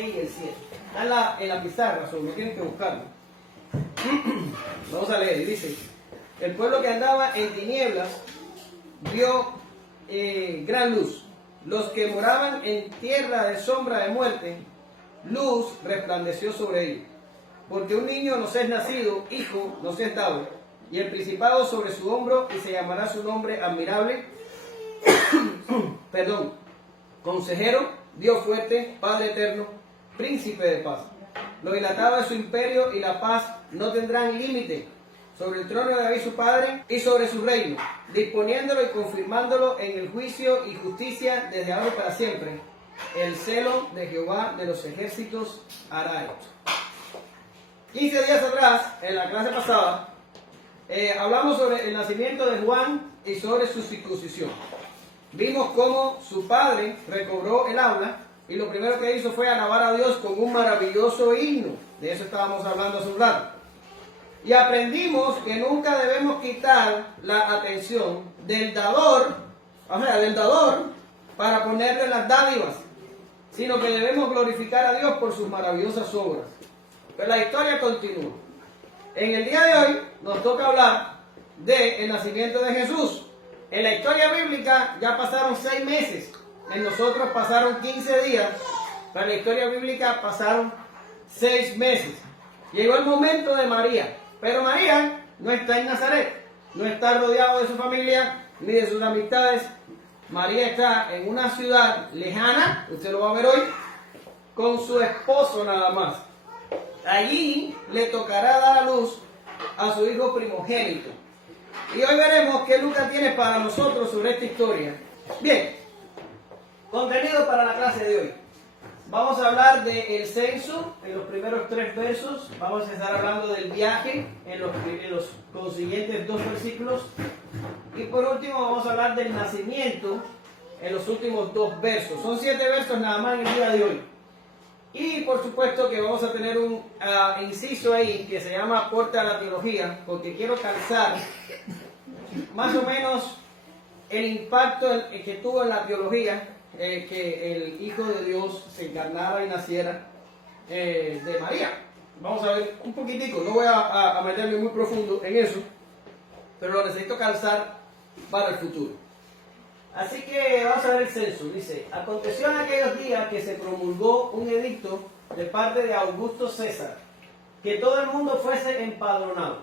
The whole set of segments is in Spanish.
6 y el 7. Está en la pizarra, solo no tienen que buscarlo. Vamos a leer, y dice: el pueblo que andaba en tinieblas vio gran luz. Los que moraban en tierra de sombra de muerte, luz resplandeció sobre ellos. Porque un niño nos es nacido, hijo nos es dado, y el principado sobre su hombro, y se llamará su nombre admirable, consejero, Dios fuerte, Padre eterno, príncipe de paz. Lo dilatado de su imperio y la paz no tendrán límite sobre el trono de David su padre y sobre su reino, disponiéndolo y confirmándolo en el juicio y justicia desde ahora y para siempre. El celo de Jehová de los ejércitos hará esto. 15 días atrás, en la clase pasada, hablamos sobre el nacimiento de Juan y sobre su circuncisión. Vimos cómo su padre recobró el habla y lo primero que hizo fue alabar a Dios con un maravilloso himno. De eso estábamos hablando hace un rato. Y aprendimos que nunca debemos quitar la atención del dador, para ponerle las dádivas, sino que debemos glorificar a Dios por sus maravillosas obras. Pero la historia continúa. En el día de hoy nos toca hablar del nacimiento de Jesús. En la historia bíblica ya pasaron 6 meses, en nosotros pasaron 15 días, pero en la historia bíblica pasaron 6 meses. Llegó el momento de María, pero María no está en Nazaret, no está rodeado de su familia ni de sus amistades. María está en una ciudad lejana, usted lo va a ver hoy, con su esposo nada más. Allí le tocará dar a luz a su hijo primogénito. Y hoy veremos qué Lucas tiene para nosotros sobre esta historia. Bien, contenido para la clase de hoy. Vamos a hablar del censo en los primeros 3 versos. Vamos a estar hablando del viaje en los consiguientes 2 versículos. Y por último vamos a hablar del nacimiento en los últimos 2 versos. Son 7 versos nada más en el día de hoy. Y por supuesto que vamos a tener un inciso ahí que se llama aporte a la teología, porque quiero calzar más o menos el impacto que tuvo en la teología que el Hijo de Dios se encarnara y naciera de María. Vamos a ver un poquitico, no voy a meterme muy profundo en eso, pero lo necesito calzar para el futuro. Así que vamos a ver el censo. Dice: aconteció en aquellos días que se promulgó un edicto de parte de Augusto César, que todo el mundo fuese empadronado.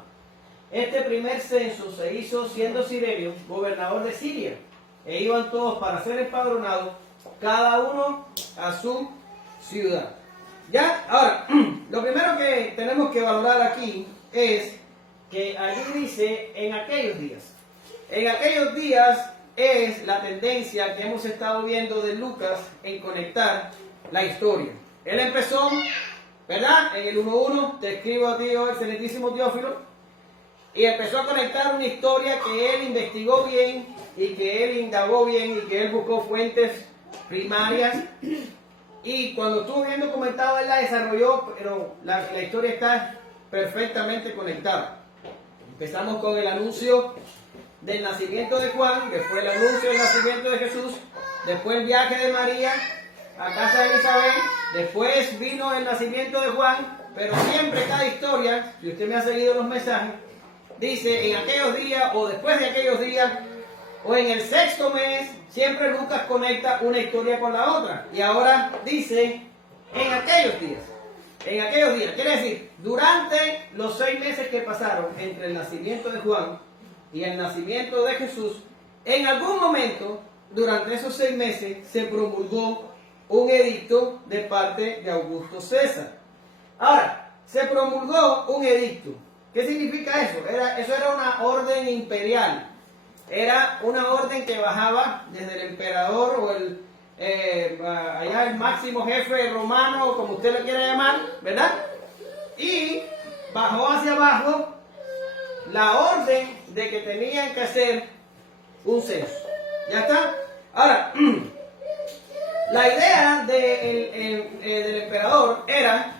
Este primer censo se hizo siendo Cirenio gobernador de Siria, e iban todos para ser empadronados, cada uno a su ciudad. Ya, ahora, lo primero que tenemos que valorar aquí es que allí dice en aquellos días. En aquellos días es la tendencia que hemos estado viendo de Lucas en conectar la historia. Él empezó, ¿verdad? En el 1.1, te escribo a ti, oh excelentísimo Teófilo, y empezó a conectar una historia que él investigó bien, y que él indagó bien, y que él buscó fuentes primarias, y cuando estuvo bien documentado, él la desarrolló, pero la historia está perfectamente conectada. Empezamos con el anuncio del nacimiento de Juan, después el anuncio del nacimiento de Jesús, después el viaje de María a casa de Elizabeth, después vino el nacimiento de Juan, pero siempre cada historia, si usted me ha seguido los mensajes, dice en aquellos días o después de aquellos días o en el 6º mes, siempre Lucas conecta una historia con la otra. Y ahora dice en aquellos días. En aquellos días, quiere decir, durante los 6 meses que pasaron entre el nacimiento de Juan y el nacimiento de Jesús, en algún momento, durante esos 6 meses, se promulgó un edicto de parte de Augusto César. Ahora, se promulgó un edicto. ¿Qué significa eso? Eso era una orden imperial. Era una orden que bajaba desde el emperador o allá el máximo jefe romano, como usted lo quiera llamar, ¿verdad? Y bajó hacia abajo la orden de que tenían que hacer un censo. ¿Ya está? Ahora, la idea del emperador era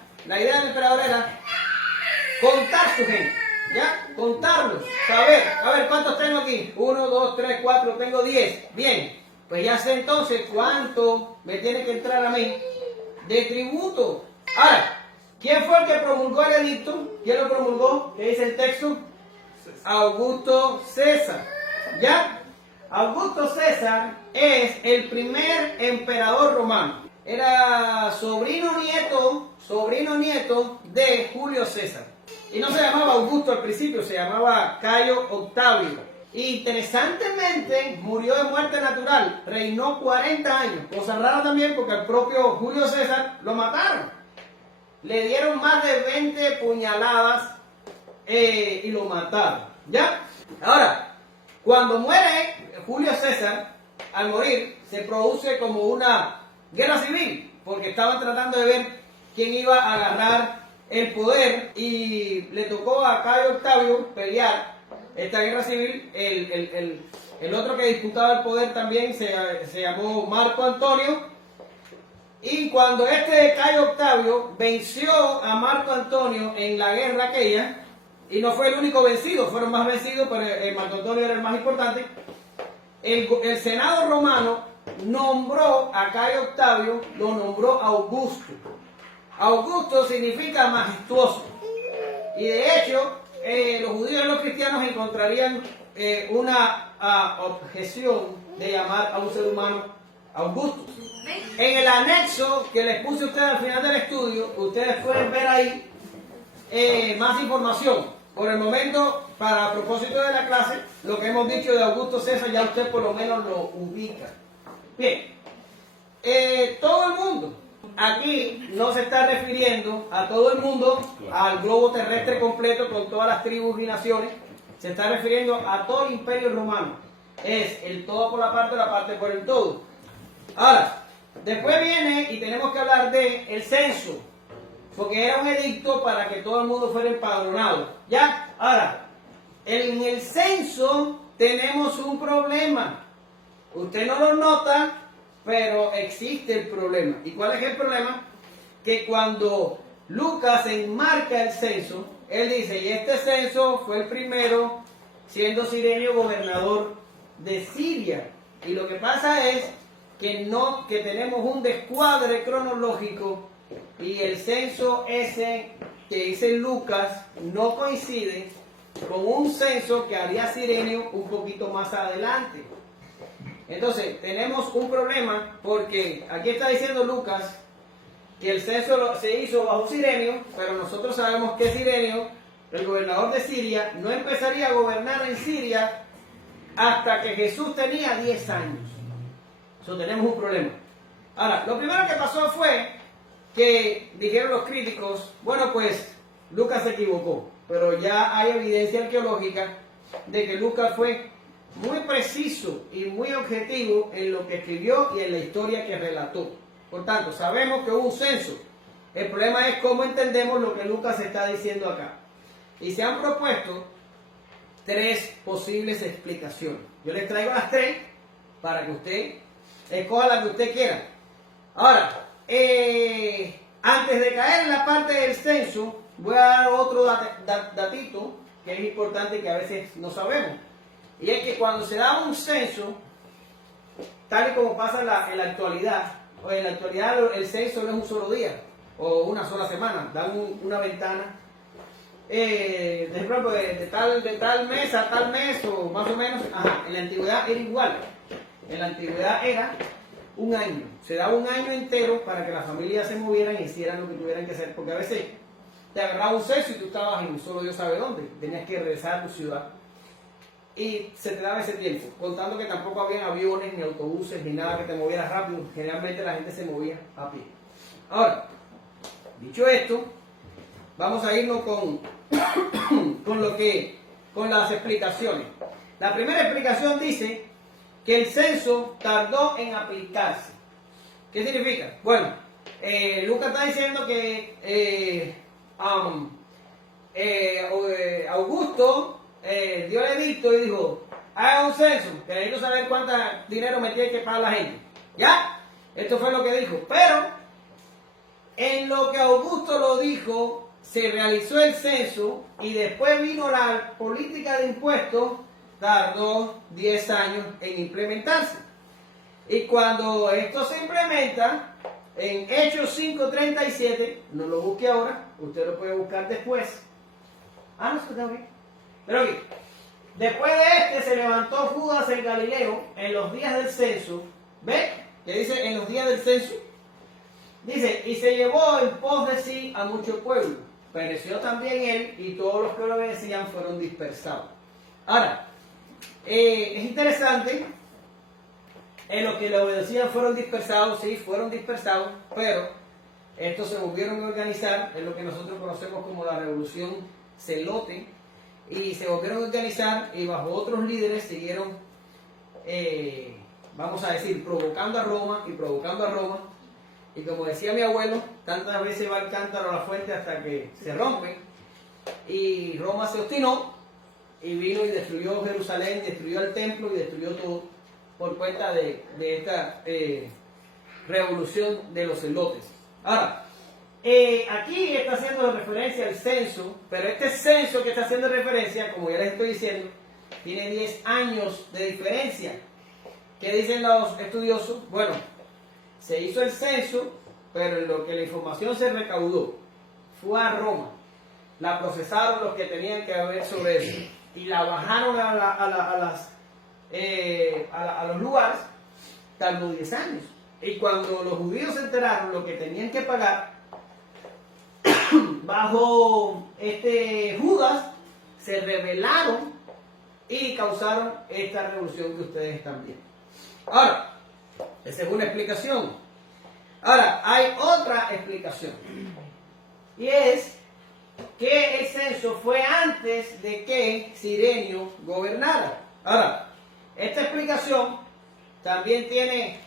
contar su gente, ¿ya? Contarlos, saber, a ver, ¿cuántos tengo aquí? 1, 2, 3, 4, tengo 10. Bien, pues ya sé entonces cuánto me tiene que entrar a mí de tributo. Ahora, ¿quién fue el que promulgó el edicto? ¿Quién lo promulgó? ¿Qué dice el texto? Augusto César. ¿Ya? Augusto César es el primer emperador romano. Era sobrino nieto de Julio César. Y no se llamaba Augusto al principio, se llamaba Cayo Octavio. Interesantemente, murió de muerte natural, reinó 40 años. Cosa rara también porque al propio Julio César lo mataron. Le dieron más de 20 puñaladas y lo mataron. ¿Ya? Ahora, cuando muere Julio César, al morir, se produce como una guerra civil, porque estaban tratando de ver quién iba a agarrar el poder y le tocó a Cayo Octavio pelear esta guerra civil. El otro que disputaba el poder también se llamó Marco Antonio. Y cuando este Cayo Octavio venció a Marco Antonio en la guerra aquella, y no fue el único vencido, fueron más vencidos, pero Marco Antonio era el más importante, el Senado romano nombró a Cayo Octavio, lo nombró Augusto. Augusto significa majestuoso. Y de hecho, los judíos y los cristianos encontrarían una objeción de llamar a un ser humano Augusto. En el anexo que les puse a ustedes al final del estudio, ustedes pueden ver ahí más información. Por el momento, para propósito de la clase, lo que hemos dicho de Augusto César ya usted por lo menos lo ubica. Bien, todo el mundo, aquí no se está refiriendo a todo el mundo, al globo terrestre completo con todas las tribus y naciones, se está refiriendo a todo el imperio romano. Es el todo por la parte por el todo. Ahora, después viene y tenemos que hablar de el censo, porque era un edicto para que todo el mundo fuera empadronado. ¿Ya? Ahora, en el censo tenemos un problema. Usted no lo nota, pero existe el problema. ¿Y cuál es el problema? Que cuando Lucas enmarca el censo, él dice, y este censo fue el primero, siendo Cirenio gobernador de Siria. Y lo que pasa es que tenemos un descuadre cronológico y el censo ese que dice Lucas no coincide con un censo que haría Cirenio un poquito más adelante. Entonces tenemos un problema porque aquí está diciendo Lucas que el censo se hizo bajo Cirenio, pero nosotros sabemos que Cirenio, el gobernador de Siria, no empezaría a gobernar en Siria hasta que Jesús tenía 10 años. Eso tenemos un problema. Ahora, lo primero que pasó fue que dijeron los críticos, bueno, pues Lucas se equivocó, pero ya hay evidencia arqueológica de que Lucas fue muy preciso y muy objetivo en lo que escribió y en la historia que relató. Por tanto, sabemos que hubo un censo. El problema es cómo entendemos lo que Lucas está diciendo acá. Y se han propuesto 3 posibles explicaciones. Yo les traigo las 3 para que usted escoja la que usted quiera. Ahora, antes de caer en la parte del censo, voy a dar otro datito que es importante que a veces no sabemos. Y es que cuando se da un censo, tal y como pasa en la actualidad, el censo no es un solo día o una sola semana, dan una ventana, de ejemplo, de tal mes a tal mes o más o menos. En la antigüedad era igual. En la antigüedad era un año, se daba un año entero para que las familias se movieran y hicieran lo que tuvieran que hacer, porque a veces te agarraba un censo y tú estabas en solo Dios sabe dónde, tenías que regresar a tu ciudad y se te daba ese tiempo, contando que tampoco había aviones ni autobuses ni nada que te moviera rápido, generalmente la gente se movía a pie. Ahora, dicho esto, vamos a irnos con las explicaciones. La primera explicación dice que el censo tardó en aplicarse. ¿Qué significa? Bueno, Lucas está diciendo que Augusto dio el edicto y dijo, haga un censo, que necesito saber cuánto dinero me tiene que pagar la gente. ¿Ya? Esto fue lo que dijo. Pero, en lo que Augusto lo dijo, se realizó el censo y después vino la política de impuestos, tardó 10 años en implementarse. Y cuando esto se implementa, en Hechos 5:37, no lo busque ahora, usted lo puede buscar después. Ah, no, está bien. Pero aquí, después de se levantó Judas el Galileo en los días del censo. ¿Ve? ¿Qué dice en los días del censo? Dice, y se llevó en pos de sí a mucho pueblo. Pereció también él y todos los que lo obedecían fueron dispersados. Ahora, es interesante, en los que le obedecían fueron dispersados, sí, fueron dispersados, pero estos se volvieron a organizar en lo que nosotros conocemos como la revolución celote, y se volvieron a organizar y bajo otros líderes siguieron, vamos a decir, provocando a Roma y provocando a Roma. Y como decía mi abuelo, tantas veces va el cántaro a la fuente hasta que se rompe. Y Roma se obstinó y vino y destruyó Jerusalén, destruyó el templo y destruyó todo por cuenta de esta revolución de los celotes. Ahora, aquí está haciendo referencia al censo, pero este censo que está haciendo referencia, como ya les estoy diciendo, tiene 10 años de diferencia. ¿Qué dicen los estudiosos? Bueno, se hizo el censo, pero en lo que la información se recaudó fue a Roma. La procesaron los que tenían que ver sobre eso y la bajaron a los lugares. Tardó 10 años. Y cuando los judíos se enteraron lo que tenían que pagar, bajo Judas, se rebelaron y causaron esta revolución que ustedes están viendo. Ahora, esa es una explicación. Ahora, hay otra explicación. Y es que el censo fue antes de que Cirenio gobernara. Ahora, esta explicación también tiene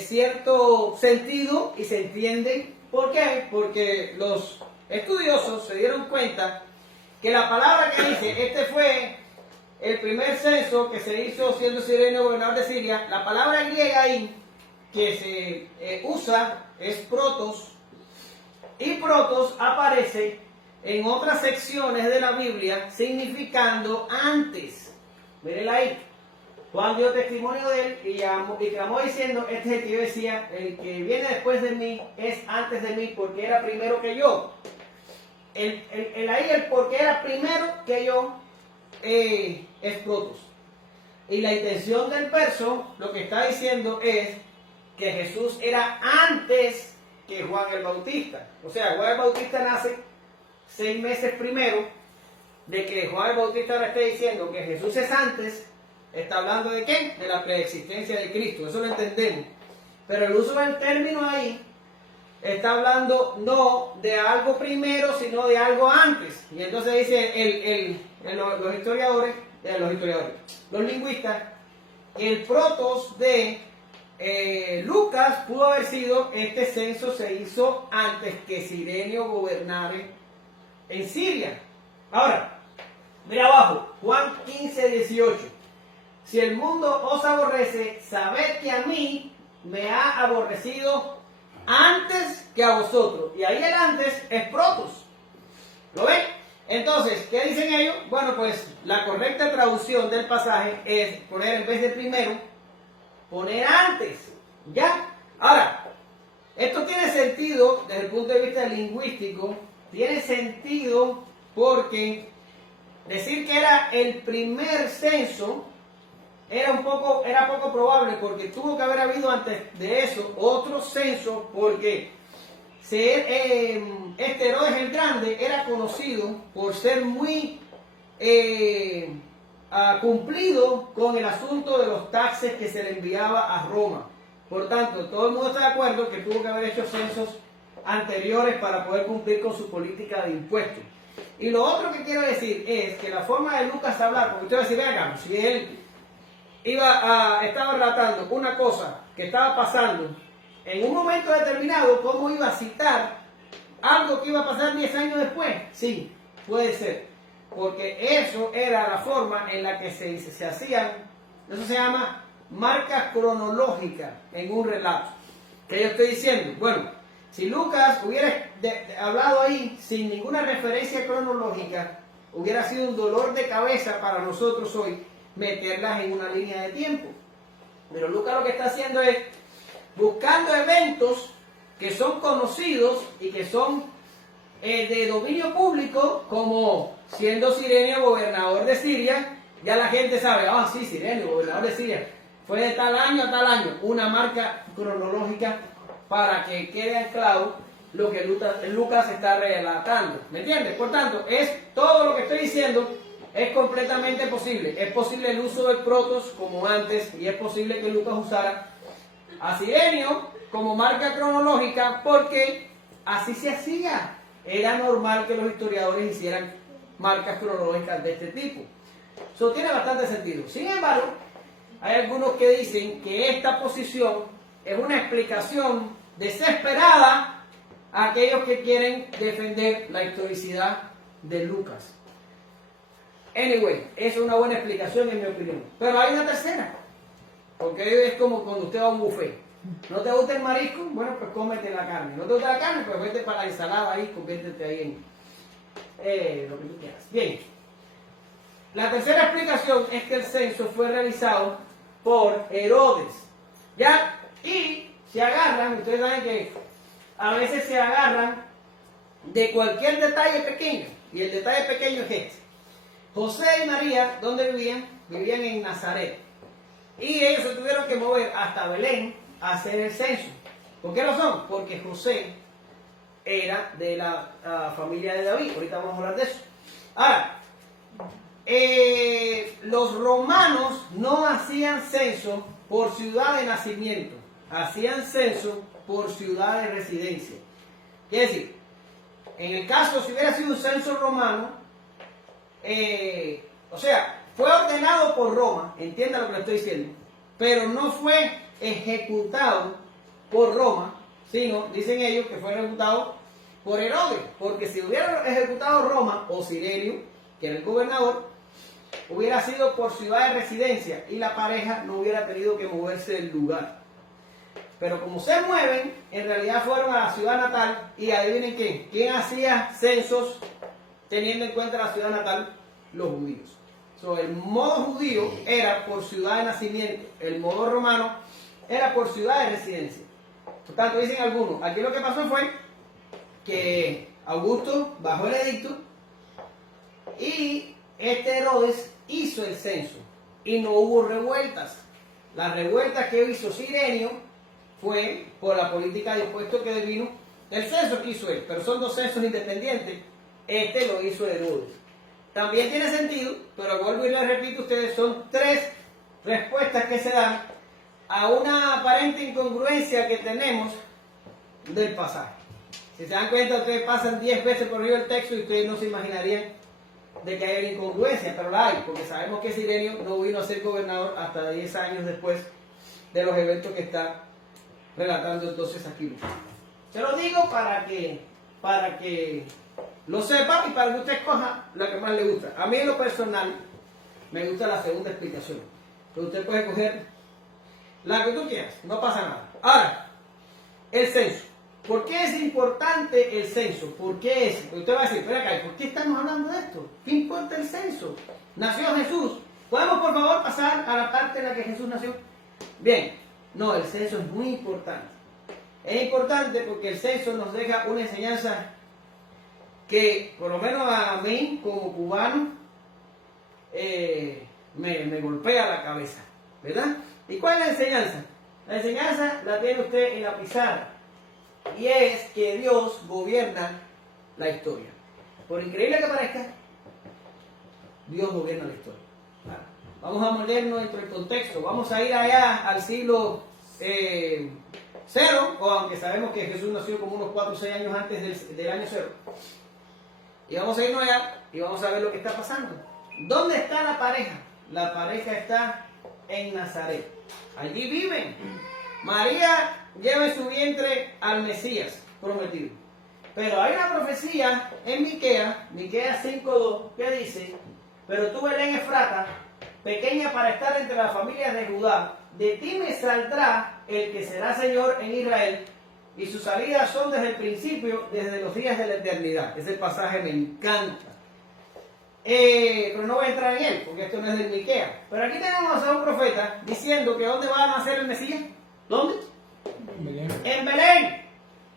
cierto sentido y se entiende. ¿Por qué? Porque los estudiosos se dieron cuenta que la palabra que dice, este fue el primer censo que se hizo siendo Cirenio gobernador de Siria, la palabra griega ahí que se usa es protos, y protos aparece en otras secciones de la Biblia significando antes. Mírenla ahí. Juan dio testimonio de él y clamó diciendo, este es el que yo decía, el que viene después de mí es antes de mí porque era primero que yo. Ahí el porque era primero que yo es protos. Y la intención del verso, lo que está diciendo es que Jesús era antes que Juan el Bautista. O sea, Juan el Bautista nace 6 meses primero de que Juan el Bautista ahora esté diciendo que Jesús es antes. ¿Está hablando de qué? De la preexistencia de Cristo. Eso lo entendemos. Pero el uso del término ahí está hablando no de algo primero, sino de algo antes. Y entonces dice los historiadores, los lingüistas, el protos de Lucas pudo haber sido, este censo se hizo antes que Cirenio gobernare en Siria. Ahora, mira abajo, Juan 15:18. Si el mundo os aborrece, sabed que a mí me ha aborrecido antes que a vosotros. Y ahí el antes es protos. ¿Lo ven? Entonces, ¿qué dicen ellos? Bueno, pues la correcta traducción del pasaje es poner en vez de primero, poner antes. ¿Ya? Ahora, esto tiene sentido desde el punto de vista lingüístico. Tiene sentido porque decir que era el primer censo era poco probable, porque tuvo que haber habido antes de eso otro censo, porque Herodes el Grande era conocido por ser muy cumplido con el asunto de los taxes que se le enviaba a Roma. Por tanto, todo el mundo está de acuerdo que tuvo que haber hecho censos anteriores para poder cumplir con su política de impuestos. Y lo otro que quiero decir es que la forma de Lucas hablar, porque usted va a decir, venga, si él estaba relatando una cosa que estaba pasando en un momento determinado, ¿cómo iba a citar algo que iba a pasar 10 años después? Sí, puede ser, porque eso era la forma en la que se hacían, eso se llama marca cronológica en un relato. ¿Qué yo estoy diciendo? Bueno, si Lucas hubiera hablado ahí sin ninguna referencia cronológica, hubiera sido un dolor de cabeza para nosotros hoy meterlas en una línea de tiempo. Pero Lucas lo que está haciendo es buscando eventos que son conocidos y que son de dominio público, como siendo Cirenio gobernador de Siria. Ya la gente sabe, sí, Cirenio, gobernador de Siria, fue de tal año a tal año, una marca cronológica para que quede anclado lo que Lucas está relatando. ¿Me entiendes? Por tanto, todo lo que estoy diciendo es completamente posible. Es posible el uso del protos como antes, y es posible que Lucas usara a Cirenio como marca cronológica porque así se hacía. Era normal que los historiadores hicieran marcas cronológicas de este tipo. Eso tiene bastante sentido. Sin embargo, hay algunos que dicen que esta posición es una explicación desesperada a aquellos que quieren defender la historicidad de Lucas. Anyway, esa es una buena explicación en mi opinión. Pero hay una tercera, porque es como cuando usted va a un buffet. ¿No te gusta el marisco? Bueno, pues cómete la carne. ¿No te gusta la carne? Pues vete para la ensalada ahí, conviértete ahí en lo que tú quieras. Bien. La tercera explicación es que el censo fue realizado por Herodes. ¿Ya? Y se agarran, ustedes saben que a veces se agarran de cualquier detalle pequeño. Y el detalle pequeño es este. José y María, ¿dónde vivían? Vivían en Nazaret. Y ellos se tuvieron que mover hasta Belén a hacer el censo. ¿Por qué razón? Porque José era de la familia de David. Ahorita vamos a hablar de eso. Ahora, los romanos no hacían censo por ciudad de nacimiento, hacían censo por ciudad de residencia. Quiere decir, en el caso, si hubiera sido un censo romano, o sea, fue ordenado por Roma, entienda lo que le estoy diciendo, pero no fue ejecutado por Roma, sino, dicen ellos, que fue ejecutado por Herodes, porque si hubiera ejecutado Roma o Cirenio, que era el gobernador, hubiera sido por ciudad de residencia y la pareja no hubiera tenido que moverse del lugar. Pero como se mueven, en realidad fueron a la ciudad natal, y adivinen quién hacía censos teniendo en cuenta la ciudad natal, los judíos. El modo judío era por ciudad de nacimiento, el modo romano era por ciudad de residencia. Por tanto, dicen algunos, aquí lo que pasó fue que Augusto bajó el edicto y este Herodes hizo el censo y no hubo revueltas. Las revueltas que hizo Cirenio fue por la política de impuestos que devino del censo que hizo él, pero son dos censos independientes. Este lo hizo Herodes. También tiene sentido, pero vuelvo y les repito a ustedes, son tres respuestas que se dan a una aparente incongruencia que tenemos del pasaje. Si se dan cuenta, ustedes pasan 10 veces por arriba el texto y ustedes no se imaginarían de que haya incongruencia, pero la hay, porque sabemos que Cirenio no vino a ser gobernador hasta 10 años después de los eventos que está relatando entonces aquí. Se lo digo para que lo sepa y para que usted escoja la que más le gusta. A mí en lo personal me gusta la segunda explicación, pero usted puede escoger la que tú quieras, no pasa nada. Ahora, el censo. ¿Por qué es importante el censo? ¿Por qué es? Porque usted va a decir, espera acá, ¿por qué estamos hablando de esto? ¿Qué importa el censo? Nació Jesús. ¿Podemos por favor pasar a la parte en la que Jesús nació? Bien, no, el censo es muy importante. Es importante porque el censo nos deja una enseñanza que, por lo menos a mí, como cubano, me golpea la cabeza, ¿verdad? ¿Y cuál es la enseñanza? La enseñanza la tiene usted en la pizarra. Y es que Dios gobierna la historia. Por increíble que parezca, Dios gobierna la historia. Vamos a movernos dentro del contexto. Vamos a ir allá al siglo 0, o aunque sabemos que Jesús nació como unos 4 o 6 años antes del año 0. Y vamos a irnos allá y vamos a ver lo que está pasando. ¿Dónde está la pareja? La pareja está en Nazaret. Allí viven. María lleva en su vientre al Mesías prometido. Pero hay una profecía en Miqueas 5:2, que dice: pero tú, Belén Efrata, pequeña para estar entre las familias de Judá, de ti me saldrá el que será Señor en Israel, y sus salidas son desde el principio, desde los días de la eternidad. Ese pasaje me encanta. Pero no voy a entrar en él, porque esto no es del Miqueas. Pero aquí tenemos a un profeta diciendo que ¿dónde va a nacer el Mesías? ¿Dónde? en Belén.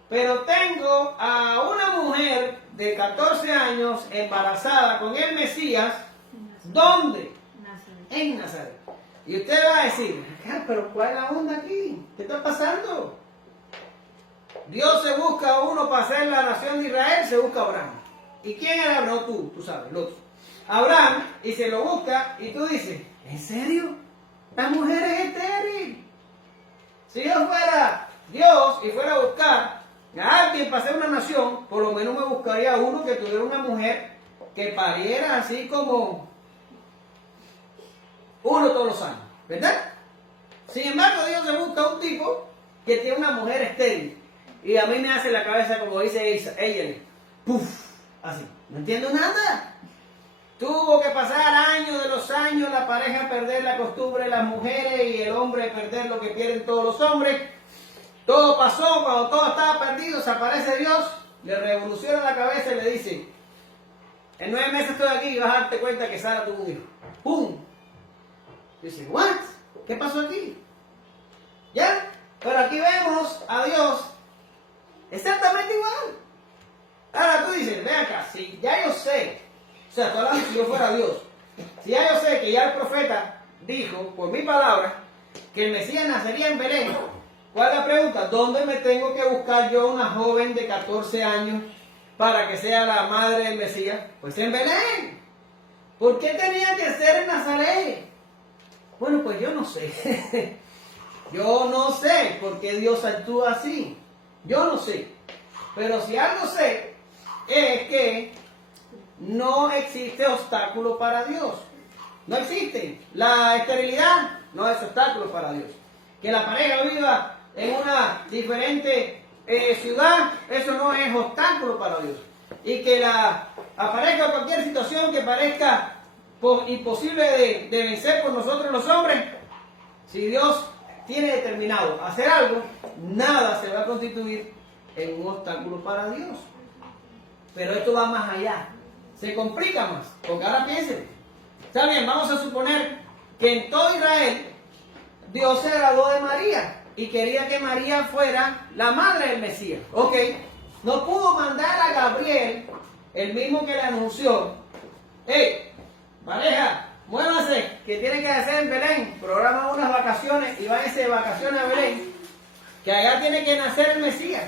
Pero tengo a una mujer de 14 años embarazada con el Mesías. ¿Dónde? En Nazaret. Y usted va a decir, pero ¿cuál es la onda aquí? ¿Qué está pasando? Dios se busca a uno para hacer la nación de Israel, se busca a Abraham. ¿Y quién era Abraham? No, tú sabes, el otro. Abraham, y se lo busca, y tú dices, ¿en serio? La mujer es estéril. Si yo fuera Dios y fuera a buscar a alguien para hacer una nación, por lo menos me buscaría a uno que tuviera una mujer que pariera así como uno todos los años, ¿verdad? Sin embargo, Dios se busca a un tipo que tiene una mujer estéril. Y a mí me hace la cabeza como dice ella, ¡puf! Así, no entiendo nada. Tuvo que pasar años de los años la pareja perder la costumbre de las mujeres y el hombre perder lo que pierden todos los hombres. Todo pasó, cuando todo estaba perdido, se aparece Dios, le revoluciona la cabeza y le dice, en 9 meses estoy aquí y vas a darte cuenta que Sara tuvo un hijo. ¡Pum! Dice, ¿what? ¿Qué pasó aquí? ¿Ya? Pero aquí vemos a Dios exactamente igual. Ahora tú dices, ve acá, si ya yo sé, o sea, tú hablas si yo fuera Dios, si ya yo sé que ya el profeta dijo, por mi palabra, que el Mesías nacería en Belén, ¿cuál es la pregunta? ¿Dónde me tengo que buscar yo una joven de 14 años para que sea la madre del Mesías? Pues en Belén. ¿Por qué tenía que ser en Nazaret? Bueno, pues yo no sé. Yo no sé por qué Dios actúa así. Yo no sé. Pero si algo sé, es que no existe obstáculo para Dios. No existe. La esterilidad no es obstáculo para Dios. Que la pareja viva en una diferente ciudad, eso no es obstáculo para Dios. Y que aparezca cualquier situación que parezca imposible de vencer por nosotros los hombres, si Dios tiene determinado hacer algo, nada se va a constituir en un obstáculo para Dios. Pero esto va más allá, se complica más, porque ahora piensen, está bien, vamos a suponer que en todo Israel Dios se agradó de María y quería que María fuera la madre del Mesías. Ok, no pudo mandar a Gabriel, el mismo que le anunció, hey, pareja, muévanse, que tienen que hacer en Belén, programan unas vacaciones y váyanse de vacaciones a Belén, que allá tiene que nacer el Mesías.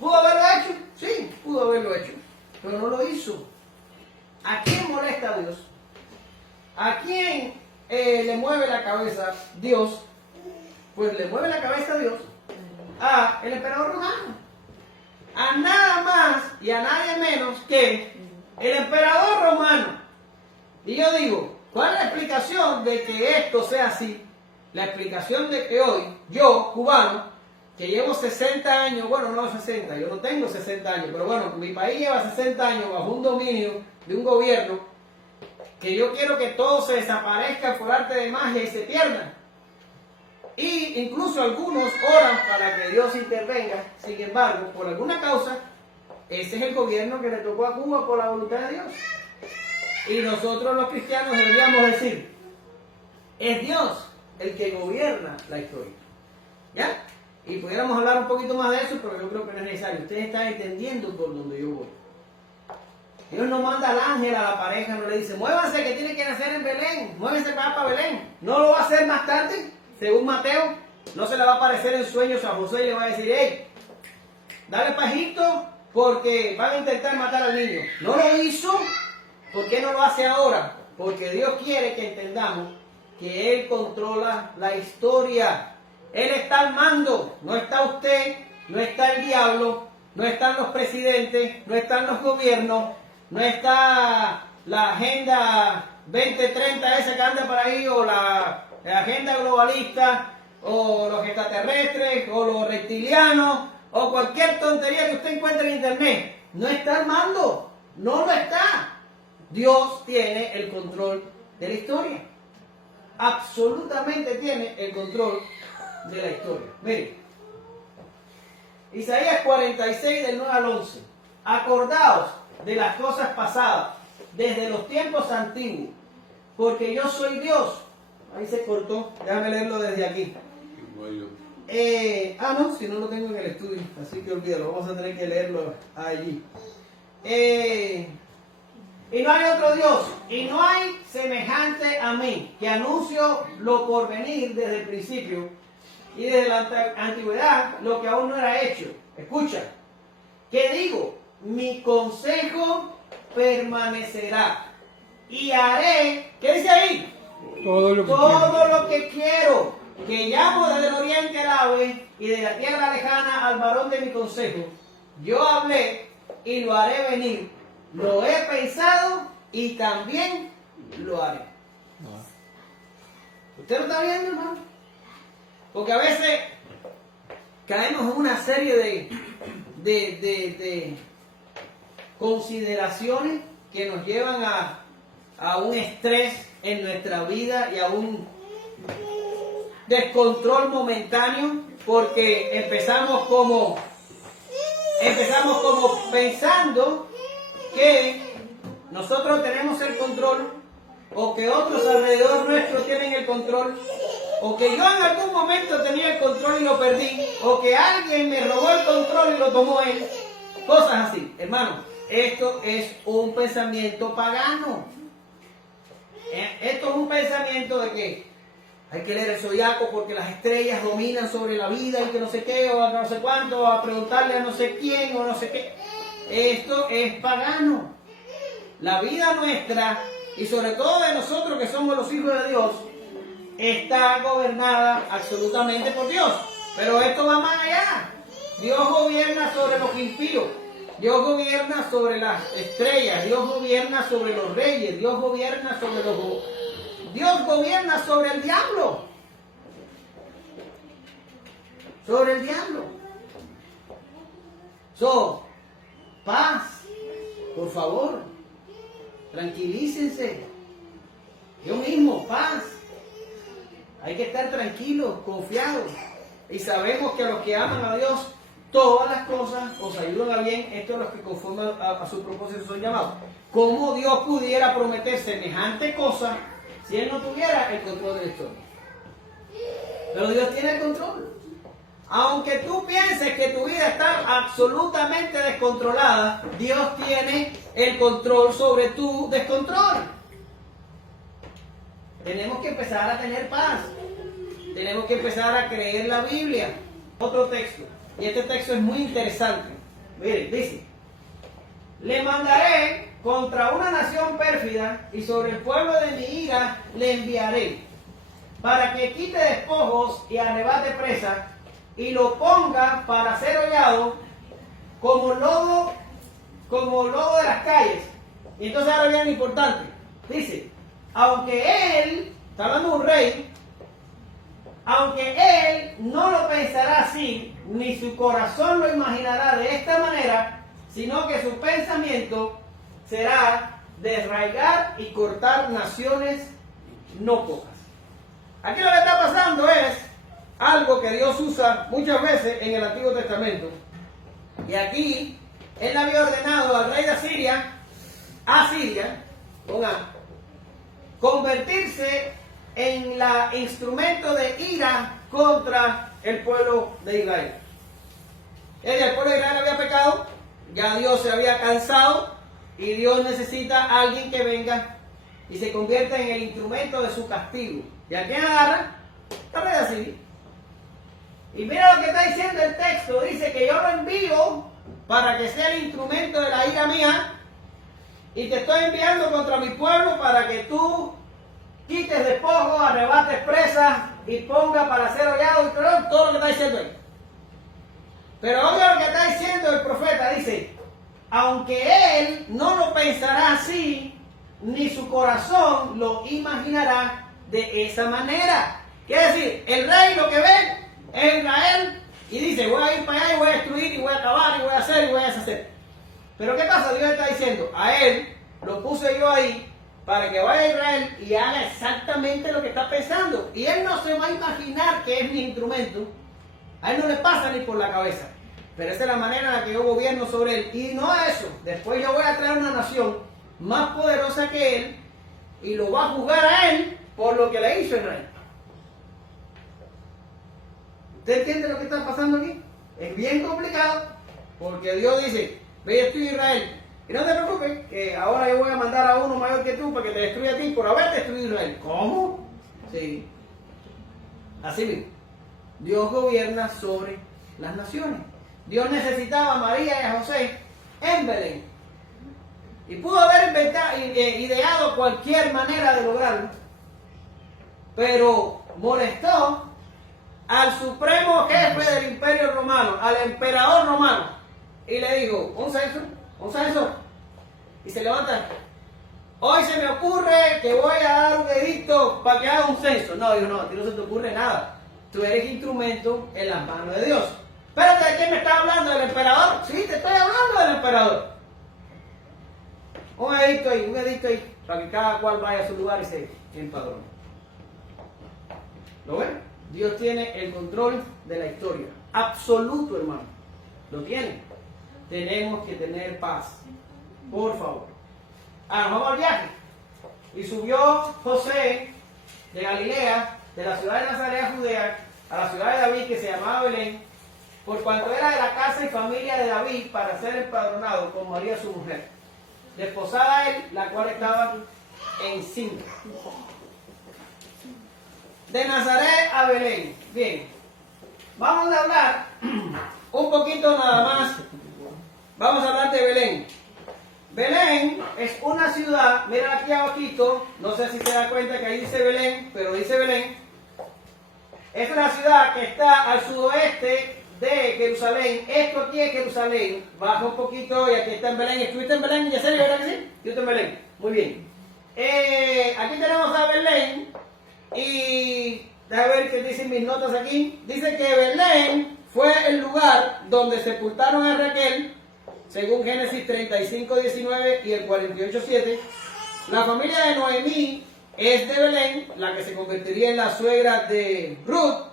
¿Pudo haberlo hecho? Sí, pudo haberlo hecho, pero no lo hizo. ¿A quién molesta a Dios? ¿A quién le mueve la cabeza Dios? Pues le mueve la cabeza a Dios a el emperador romano. A nada más y a nadie menos que el emperador romano. Y yo digo, ¿cuál es la explicación de que esto sea así? La explicación de que hoy, yo, cubano, que llevo 60 años, bueno, no 60, yo no tengo 60 años, pero bueno, mi país lleva 60 años bajo un dominio de un gobierno, que yo quiero que todo se desaparezca por arte de magia y se pierda. Y incluso algunos oran para que Dios intervenga, sin embargo, por alguna causa, ese es el gobierno que le tocó a Cuba por la voluntad de Dios. Y nosotros los cristianos deberíamos decir, es Dios el que gobierna la historia. ¿Ya? Y pudiéramos hablar un poquito más de eso, pero yo creo que no es necesario. Ustedes están entendiendo por donde yo voy. Dios no manda al ángel a la pareja, no le dice, muévanse que tiene que nacer en Belén, muévanse para Belén. No lo va a hacer más tarde, según Mateo, no se le va a aparecer en sueños a José y le va a decir, hey, dale pajito porque van a intentar matar al niño. No lo hizo. ¿Por qué no lo hace ahora? Porque Dios quiere que entendamos que Él controla la historia. Él está al mando. No está usted, no está el diablo, no están los presidentes, no están los gobiernos, no está la agenda 2030 esa que anda por ahí, o la agenda globalista, o los extraterrestres, o los reptilianos, o cualquier tontería que usted encuentre en internet. No está al mando. No lo está. Dios tiene el control de la historia. Absolutamente tiene el control de la historia. Miren, Isaías 46 del 9 al 11. Acordaos de las cosas pasadas, desde los tiempos antiguos, porque yo soy Dios. Ahí se cortó, déjame leerlo desde aquí. No, si no lo tengo en el estudio, así que olvídalo, vamos a tener que leerlo allí. Y no hay otro Dios, y no hay semejante a mí, que anuncio lo por venir desde el principio, y desde la antigüedad, lo que aún no era hecho. Escucha, ¿qué digo? Mi consejo permanecerá, y haré, ¿qué dice ahí? Todo Lo que quiero, que llamo desde el oriente al ave, y de la tierra lejana al varón de mi consejo. Yo hablé, y lo haré venir. Lo he pensado y también lo haré. ¿Usted lo está viendo, hermano? Porque a veces caemos en una serie de consideraciones que nos llevan a un estrés en nuestra vida y a un descontrol momentáneo, porque empezamos como pensando que nosotros tenemos el control, o que otros alrededor nuestro tienen el control, o que yo en algún momento tenía el control y lo perdí, o que alguien me robó el control y lo tomó él. Cosas así. Hermano, esto es un pensamiento pagano. Esto es un pensamiento de que hay que leer el zodiaco porque las estrellas dominan sobre la vida y que no sé qué, o no sé cuánto, o a preguntarle a no sé quién, o no sé qué. Esto es pagano. La vida nuestra, y sobre todo de nosotros que somos los hijos de Dios, está gobernada absolutamente por Dios. Pero esto va más allá. Dios gobierna sobre los impíos, Dios gobierna sobre las estrellas, Dios gobierna sobre los reyes, Dios gobierna sobre el diablo. Sobre el diablo. Paz, por favor, tranquilícense. Yo mismo, paz. Hay que estar tranquilos, confiados. Y sabemos que a los que aman a Dios, todas las cosas os ayudan a bien. Esto es lo que conforme a su propósito son llamados. ¿Cómo Dios pudiera prometer semejante cosa si Él no tuviera el control de la historia? Pero Dios tiene el control. Aunque tú pienses que tu vida está absolutamente descontrolada, Dios tiene el control sobre tu descontrol. Tenemos que empezar a tener paz. Tenemos que empezar a creer la Biblia. Otro texto. Y este texto es muy interesante. Miren, dice: le mandaré contra una nación pérfida, y sobre el pueblo de mi ira le enviaré, para que quite despojos y arrebate presa, y lo ponga para ser hollado como lodo de las calles. Y entonces ahora viene lo importante. Dice, aunque él, está hablando de un rey, aunque él no lo pensará así, ni su corazón lo imaginará de esta manera, sino que su pensamiento será desarraigar y cortar naciones no pocas. Aquí lo que está pasando es algo que Dios usa muchas veces en el Antiguo Testamento. Y aquí Él había ordenado al rey de Asiria, con A, convertirse en la instrumento de ira contra el pueblo de Israel. El pueblo de Israel había pecado, ya Dios se había cansado, y Dios necesita a alguien que venga y se convierta en el instrumento de su castigo. ¿Y a quién agarra? Al rey de Asiria. Y mira lo que está diciendo el texto. Dice que yo lo envío para que sea el instrumento de la ira mía, y te estoy enviando contra mi pueblo para que tú quites despojos, arrebates presas y ponga para ser hollado, y todo lo que está diciendo ahí. Pero oye lo que está diciendo el profeta. Dice, aunque él no lo pensará así, ni su corazón lo imaginará de esa manera. Quiere decir, el rey lo que ve es Israel y dice, voy a ir para allá y voy a destruir y voy a acabar y voy a hacer y voy a deshacer. Pero ¿qué pasa? Dios está diciendo, a él lo puse yo ahí para que vaya a Israel y haga exactamente lo que está pensando. Y él no se va a imaginar que es mi instrumento. A él no le pasa ni por la cabeza. Pero esa es la manera en la que yo gobierno sobre él. Y no eso. Después yo voy a traer una nación más poderosa que él y lo va a juzgar a él por lo que le hizo Israel. ¿Usted entiende lo que está pasando aquí? Es bien complicado, porque Dios dice, ve y destruye a Israel. Y no te preocupes, que ahora yo voy a mandar a uno mayor que tú para que te destruya a ti por haber destruido a Israel. ¿Cómo? Sí. Así mismo. Dios gobierna sobre las naciones. Dios necesitaba a María y a José en Belén. Y pudo haber ideado cualquier manera de lograrlo. Pero molestó al supremo jefe del imperio romano, al emperador romano. Y le dijo, un censo. Y se levanta. Hoy se me ocurre que voy a dar un edicto para que haga un censo. No, dijo, no, a ti no se te ocurre nada. Tú eres instrumento en las manos de Dios. Espérate, ¿de quién me está hablando? ¿Del emperador? Sí, te estoy hablando del emperador. Un edicto ahí, para que cada cual vaya a su lugar y se empadrone. ¿Lo ven? Dios tiene el control de la historia. Absoluto, hermano. Lo tiene. Tenemos que tener paz. Por favor. Ahora vamos al viaje. Y subió José de Galilea, de la ciudad de Nazaret a Judea, a la ciudad de David, que se llamaba Belén, por cuanto era de la casa y familia de David, para ser empadronado con María su mujer, desposada a él, la cual estaba encinta. De Nazaret a Belén. Bien, vamos a hablar un poquito nada más. Vamos a hablar de Belén. Belén es una ciudad, mira aquí abajito, no sé si se da cuenta que ahí dice Belén, pero dice Belén. Es una ciudad que está al sudoeste de Jerusalén. Esto aquí es Jerusalén. Baja un poquito y aquí está en Belén. ¿Estuviste en Belén, Yesenia, verdad que sí? Estuviste en Belén. Muy bien. Aquí tenemos a Belén. Y déjame ver qué dicen mis notas aquí. Dice que Belén fue el lugar donde sepultaron a Raquel, según Génesis 35:19 y el 48:7. La familia de Noemí es de Belén, la que se convertiría en la suegra de Ruth.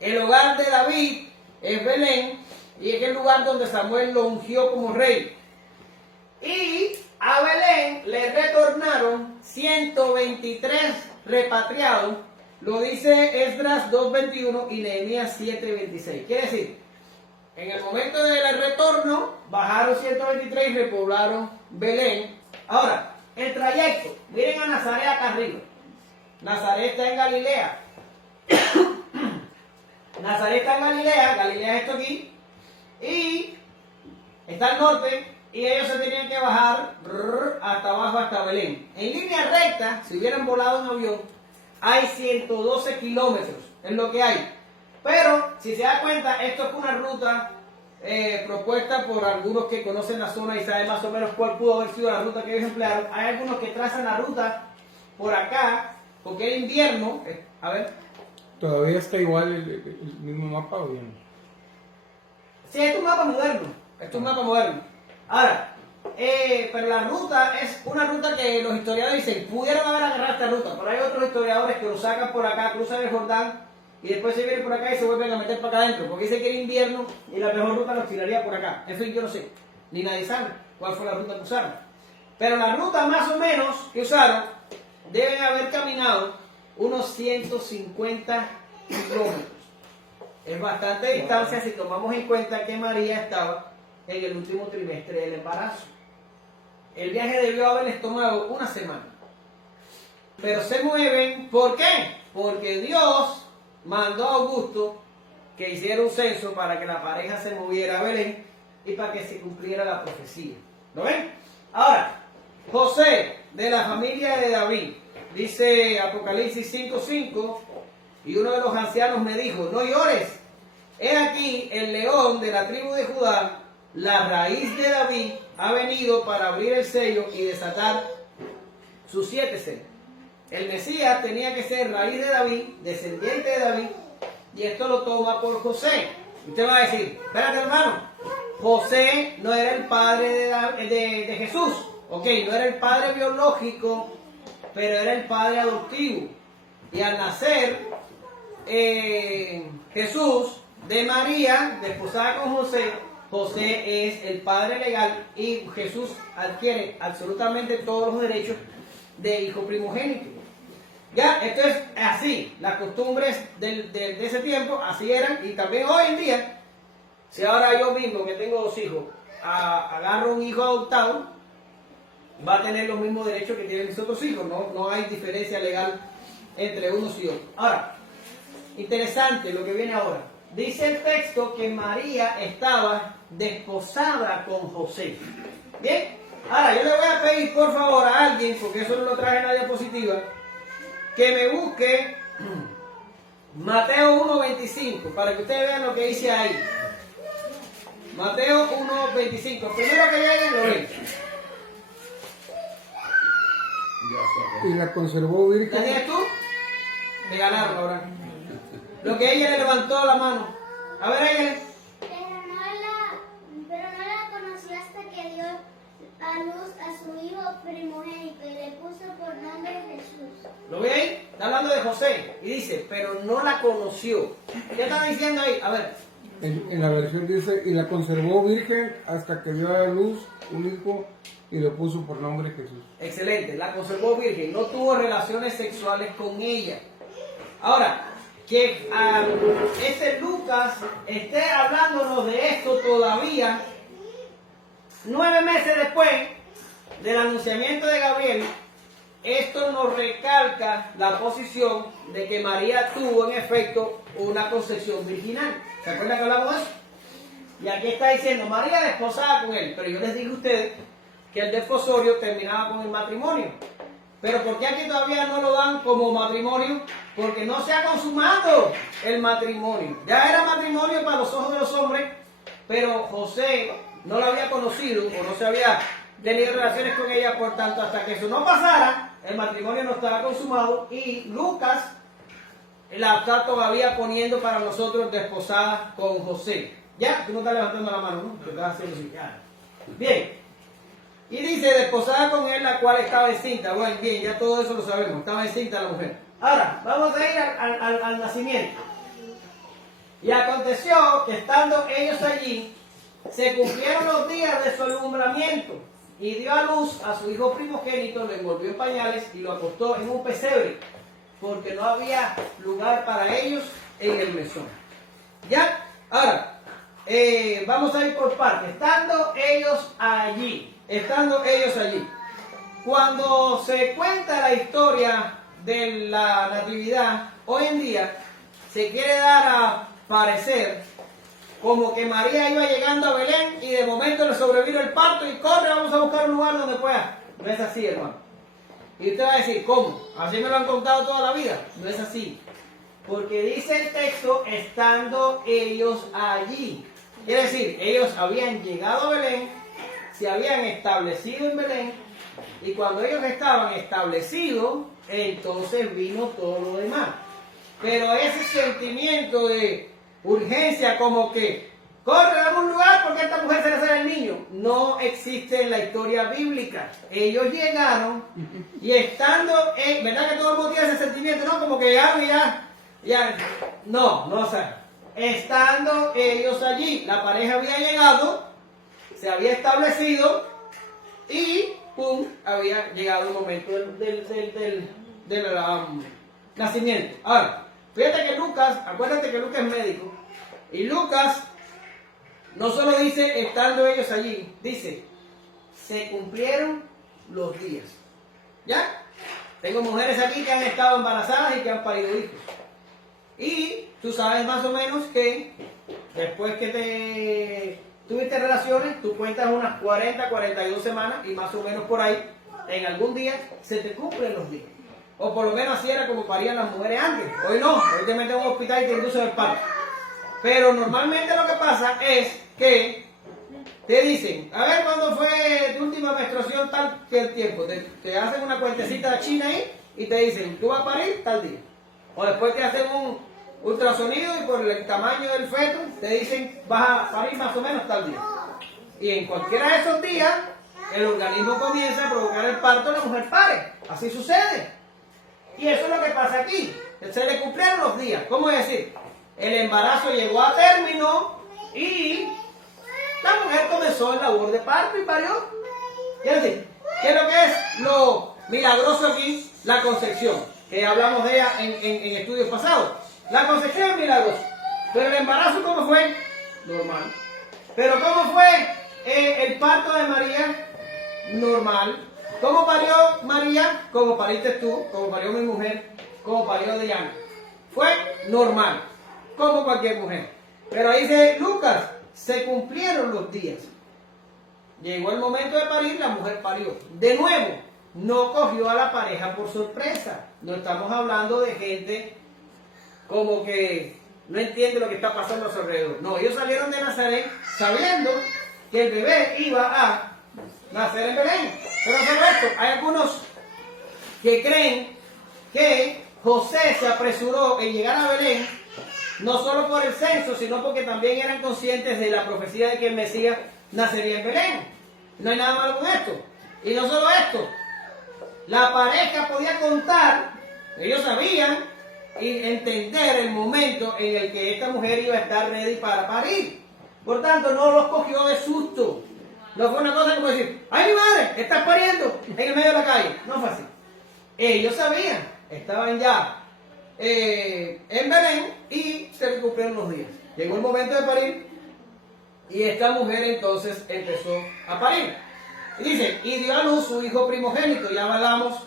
El hogar de David es Belén, y es el lugar donde Samuel lo ungió como rey. Y a Belén le retornaron 123 repatriados, lo dice Esdras 2:21 y Nehemías 7:26. Quiere decir, en el momento del retorno bajaron 123 y repoblaron Belén. Ahora, el trayecto, miren a Nazaret acá arriba. Nazaret está en Galilea. Nazaret está en Galilea, Galilea es esto aquí, y está al norte, y ellos se tenían que bajar hasta abajo, hasta Belén. En línea recta, si hubieran volado en avión, hay 112 kilómetros, es lo que hay. Pero, si se da cuenta, esto es una ruta propuesta por algunos que conocen la zona y saben más o menos cuál pudo haber sido la ruta que ellos emplearon. Hay algunos que trazan la ruta por acá, porque era invierno. A ver. ¿Todavía está igual el mismo mapa o bien? Sí, esto es un mapa moderno. Esto es un mapa moderno. Ahora, pero la ruta es una ruta que los historiadores dicen, pudieron haber agarrado esta ruta, pero hay otros historiadores que lo sacan por acá, cruzan el Jordán, y después se vienen por acá y se vuelven a meter para acá adentro, porque dice que era invierno y la mejor ruta los tiraría por acá. En fin, yo no sé, ni nadie sabe cuál fue la ruta que usaron. Pero la ruta más o menos que usaron deben haber caminado unos 150 kilómetros. Es bastante distancia si tomamos en cuenta que María estaba en el último trimestre del embarazo. El viaje debió haberles tomado una semana. Pero se mueven, ¿por qué? Porque Dios mandó a Augusto que hiciera un censo para que la pareja se moviera a Belén y para que se cumpliera la profecía. ¿Lo ven? Ahora, José, de la familia de David, dice Apocalipsis 5:5, y uno de los ancianos me dijo, no llores, he aquí el león de la tribu de Judá, la raíz de David, ha venido para abrir el sello y desatar sus 7 sellos. El Mesías tenía que ser raíz de David, descendiente de David, y esto lo toma por José. Usted va a decir, espérate hermano, José no era el padre de Jesús, ok, no era el padre biológico, pero era el padre adoptivo. Y al nacer Jesús de María, desposada con José, José es el padre legal y Jesús adquiere absolutamente todos los derechos de hijo primogénito. Ya, esto es así. Las costumbres de ese tiempo así eran. Y también hoy en día, si ahora yo mismo que tengo 2 hijos, agarro un hijo adoptado, va a tener los mismos derechos que tienen mis otros hijos. No hay diferencia legal entre unos y otros. Ahora, interesante lo que viene ahora. Dice el texto que María estaba desposada con José. Bien, ahora yo le voy a pedir por favor a alguien, porque eso no lo traje en la diapositiva, que me busque Mateo 1.25 para que ustedes vean lo que dice ahí. Mateo 1.25. Primero que lleguen lo ven. Y la conservó ¿La virgen. tienes tú? Me ganaron ahora. Lo que ella le levantó la mano. A ver, ella. Pero no la conoció hasta que dio a luz a su hijo primogénito y le puso por nombre Jesús. ¿Lo ve ahí? Está hablando de José. Y dice, pero no la conoció. ¿Qué está diciendo ahí? A ver. En la versión dice, y la conservó virgen hasta que dio a luz un hijo y le puso por nombre Jesús. Excelente, la conservó virgen, no tuvo relaciones sexuales con ella. Ahora, que este Lucas esté hablándonos de esto todavía, 9 meses después del anunciamiento de Gabriel, esto nos recalca la posición de que María tuvo en efecto una concepción virginal. ¿Se acuerdan que hablamos de eso? Y aquí está diciendo, María desposada con él, pero yo les dije a ustedes que el desposorio terminaba con el matrimonio. Pero ¿por qué aquí todavía no lo dan como matrimonio? Porque no se ha consumado el matrimonio. Ya era matrimonio para los ojos de los hombres, pero José no la había conocido o no se había tenido relaciones con ella, por tanto, hasta que eso no pasara, el matrimonio no estaba consumado y Lucas la está todavía poniendo para nosotros desposada con José. Ya, tú no estás levantando la mano, ¿no? Te estás haciendo así. Ya. Bien. Y dice, desposada con él, la cual estaba encinta. Bueno, bien, ya todo eso lo sabemos. Estaba encinta la mujer. Ahora, vamos a ir al nacimiento. Y aconteció que estando ellos allí, se cumplieron los días de su alumbramiento. Y dio a luz a su hijo primogénito, lo envolvió en pañales y lo acostó en un pesebre, porque no había lugar para ellos en el mesón. ¿Ya? Ahora, vamos a ir por partes. Estando ellos allí. Cuando se cuenta la historia de la natividad, hoy en día se quiere dar a parecer como que María iba llegando a Belén y de momento le sobrevino el parto y corre, vamos a buscar un lugar donde pueda. No es así, hermano. Y usted va a decir, ¿cómo? ¿Así me lo han contado toda la vida? No es así. Porque dice el texto, estando ellos allí. Quiere decir, ellos habían llegado a Belén, se habían establecido en Belén, y cuando ellos estaban establecidos, entonces vino todo lo demás. Pero ese sentimiento de urgencia, como que corre a algún lugar porque esta mujer se le sale el niño, no existe en la historia bíblica. Ellos llegaron y estando, ¿verdad que todo el mundo tiene ese sentimiento? No, como que llegaron y ya, no, o sea, estando ellos allí, la pareja había llegado, se había establecido y ¡pum! Había llegado el momento del nacimiento. Ahora, fíjate que Lucas, acuérdate que Lucas es médico, y Lucas no solo dice estando ellos allí, dice se cumplieron los días. ¿Ya? Tengo mujeres aquí que han estado embarazadas y que han parido hijos. Y tú sabes más o menos que después que tuviste relaciones, tú cuentas unas 40, 42 semanas y más o menos por ahí, en algún día, se te cumplen los días. O por lo menos así era como parían las mujeres antes. Hoy no, hoy te meten en un hospital y te inducen el parto. Pero normalmente lo que pasa es que te dicen, a ver cuándo fue tu última menstruación tal que el tiempo. Te hacen una cuentecita china ahí y te dicen, tú vas a parir tal día. O después te hacen un ultrasonido y por el tamaño del feto te dicen vas a parir más o menos tal día. Y en cualquiera de esos días el organismo comienza a provocar el parto, la mujer pare. Así sucede. Y eso es lo que pasa aquí. Se le cumplieron los días. ¿Cómo es decir? El embarazo llegó a término y la mujer comenzó el labor de parto y parió. Es decir, ¿qué es lo que es lo milagroso aquí? La concepción. que hablamos de ella en estudios pasados. La concepción es milagrosa, pero el embarazo, ¿cómo fue? Normal. Pero ¿cómo fue el parto de María? Normal. ¿Cómo parió María? Como pariste tú, como parió mi mujer, como parió Diana. Fue normal, como cualquier mujer. Pero ahí dice Lucas, se cumplieron los días. Llegó el momento de parir, la mujer parió. De nuevo, no cogió a la pareja por sorpresa. No estamos hablando de gente como que no entiende lo que está pasando a su alrededor. No, ellos salieron de Nazaret sabiendo que el bebé iba a nacer en Belén. Pero no solo esto, hay algunos que creen que José se apresuró en llegar a Belén, no solo por el censo, sino porque también eran conscientes de la profecía de que el Mesías nacería en Belén. No hay nada malo con esto. Y no solo esto, la pareja podía contar, ellos sabían y entender el momento en el que esta mujer iba a estar ready para parir. Por tanto, no los cogió de susto. No fue una cosa como decir, ¡ay, mi madre! ¡Estás pariendo en el medio de la calle! No fue así. Ellos sabían, estaban ya en Belén y se le cumplieron los días. Llegó el momento de parir y esta mujer entonces empezó a parir. Y dice, y dio a luz su hijo primogénito. Ya hablamos